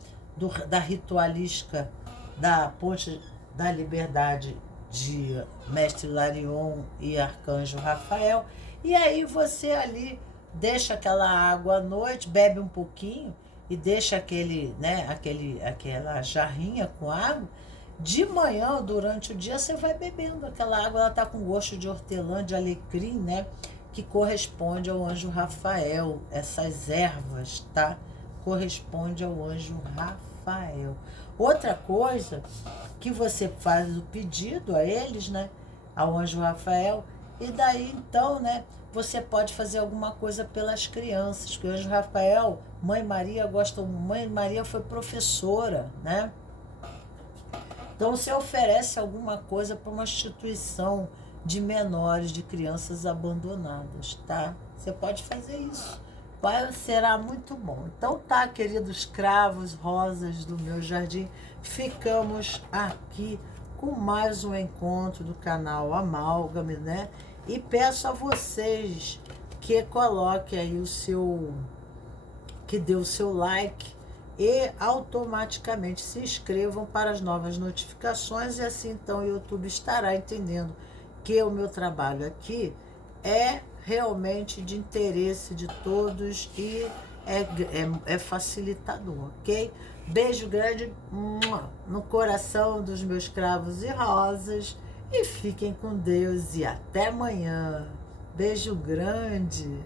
Da ritualística da Ponte da Liberdade de Mestre Larion e Arcanjo Rafael. E aí você ali deixa aquela água à noite, bebe um pouquinho e deixa aquela jarrinha com água. De manhã, durante o dia, você vai bebendo aquela água, ela está com gosto de hortelã, de alecrim, né? Que corresponde ao anjo Rafael. Essas ervas, tá? Corresponde ao anjo Rafael. Outra coisa que você faz o pedido a eles, né? Ao anjo Rafael, e daí então, né? Você pode fazer alguma coisa pelas crianças, que o anjo Rafael, Mãe Maria Mãe Maria foi professora, né? Então você oferece alguma coisa para uma instituição de menores, de crianças abandonadas, tá? Você pode fazer isso. Será muito bom. Então tá, queridos cravos, rosas do meu jardim, ficamos aqui com mais um encontro do canal Amálgame, né? E peço a vocês que coloquem aí que dê o seu like e automaticamente se inscrevam para as novas notificações, e assim então o YouTube estará entendendo que o meu trabalho aqui é realmente de interesse de todos e é facilitador, ok? Beijo grande no coração dos meus cravos e rosas e fiquem com Deus e até amanhã. Beijo grande.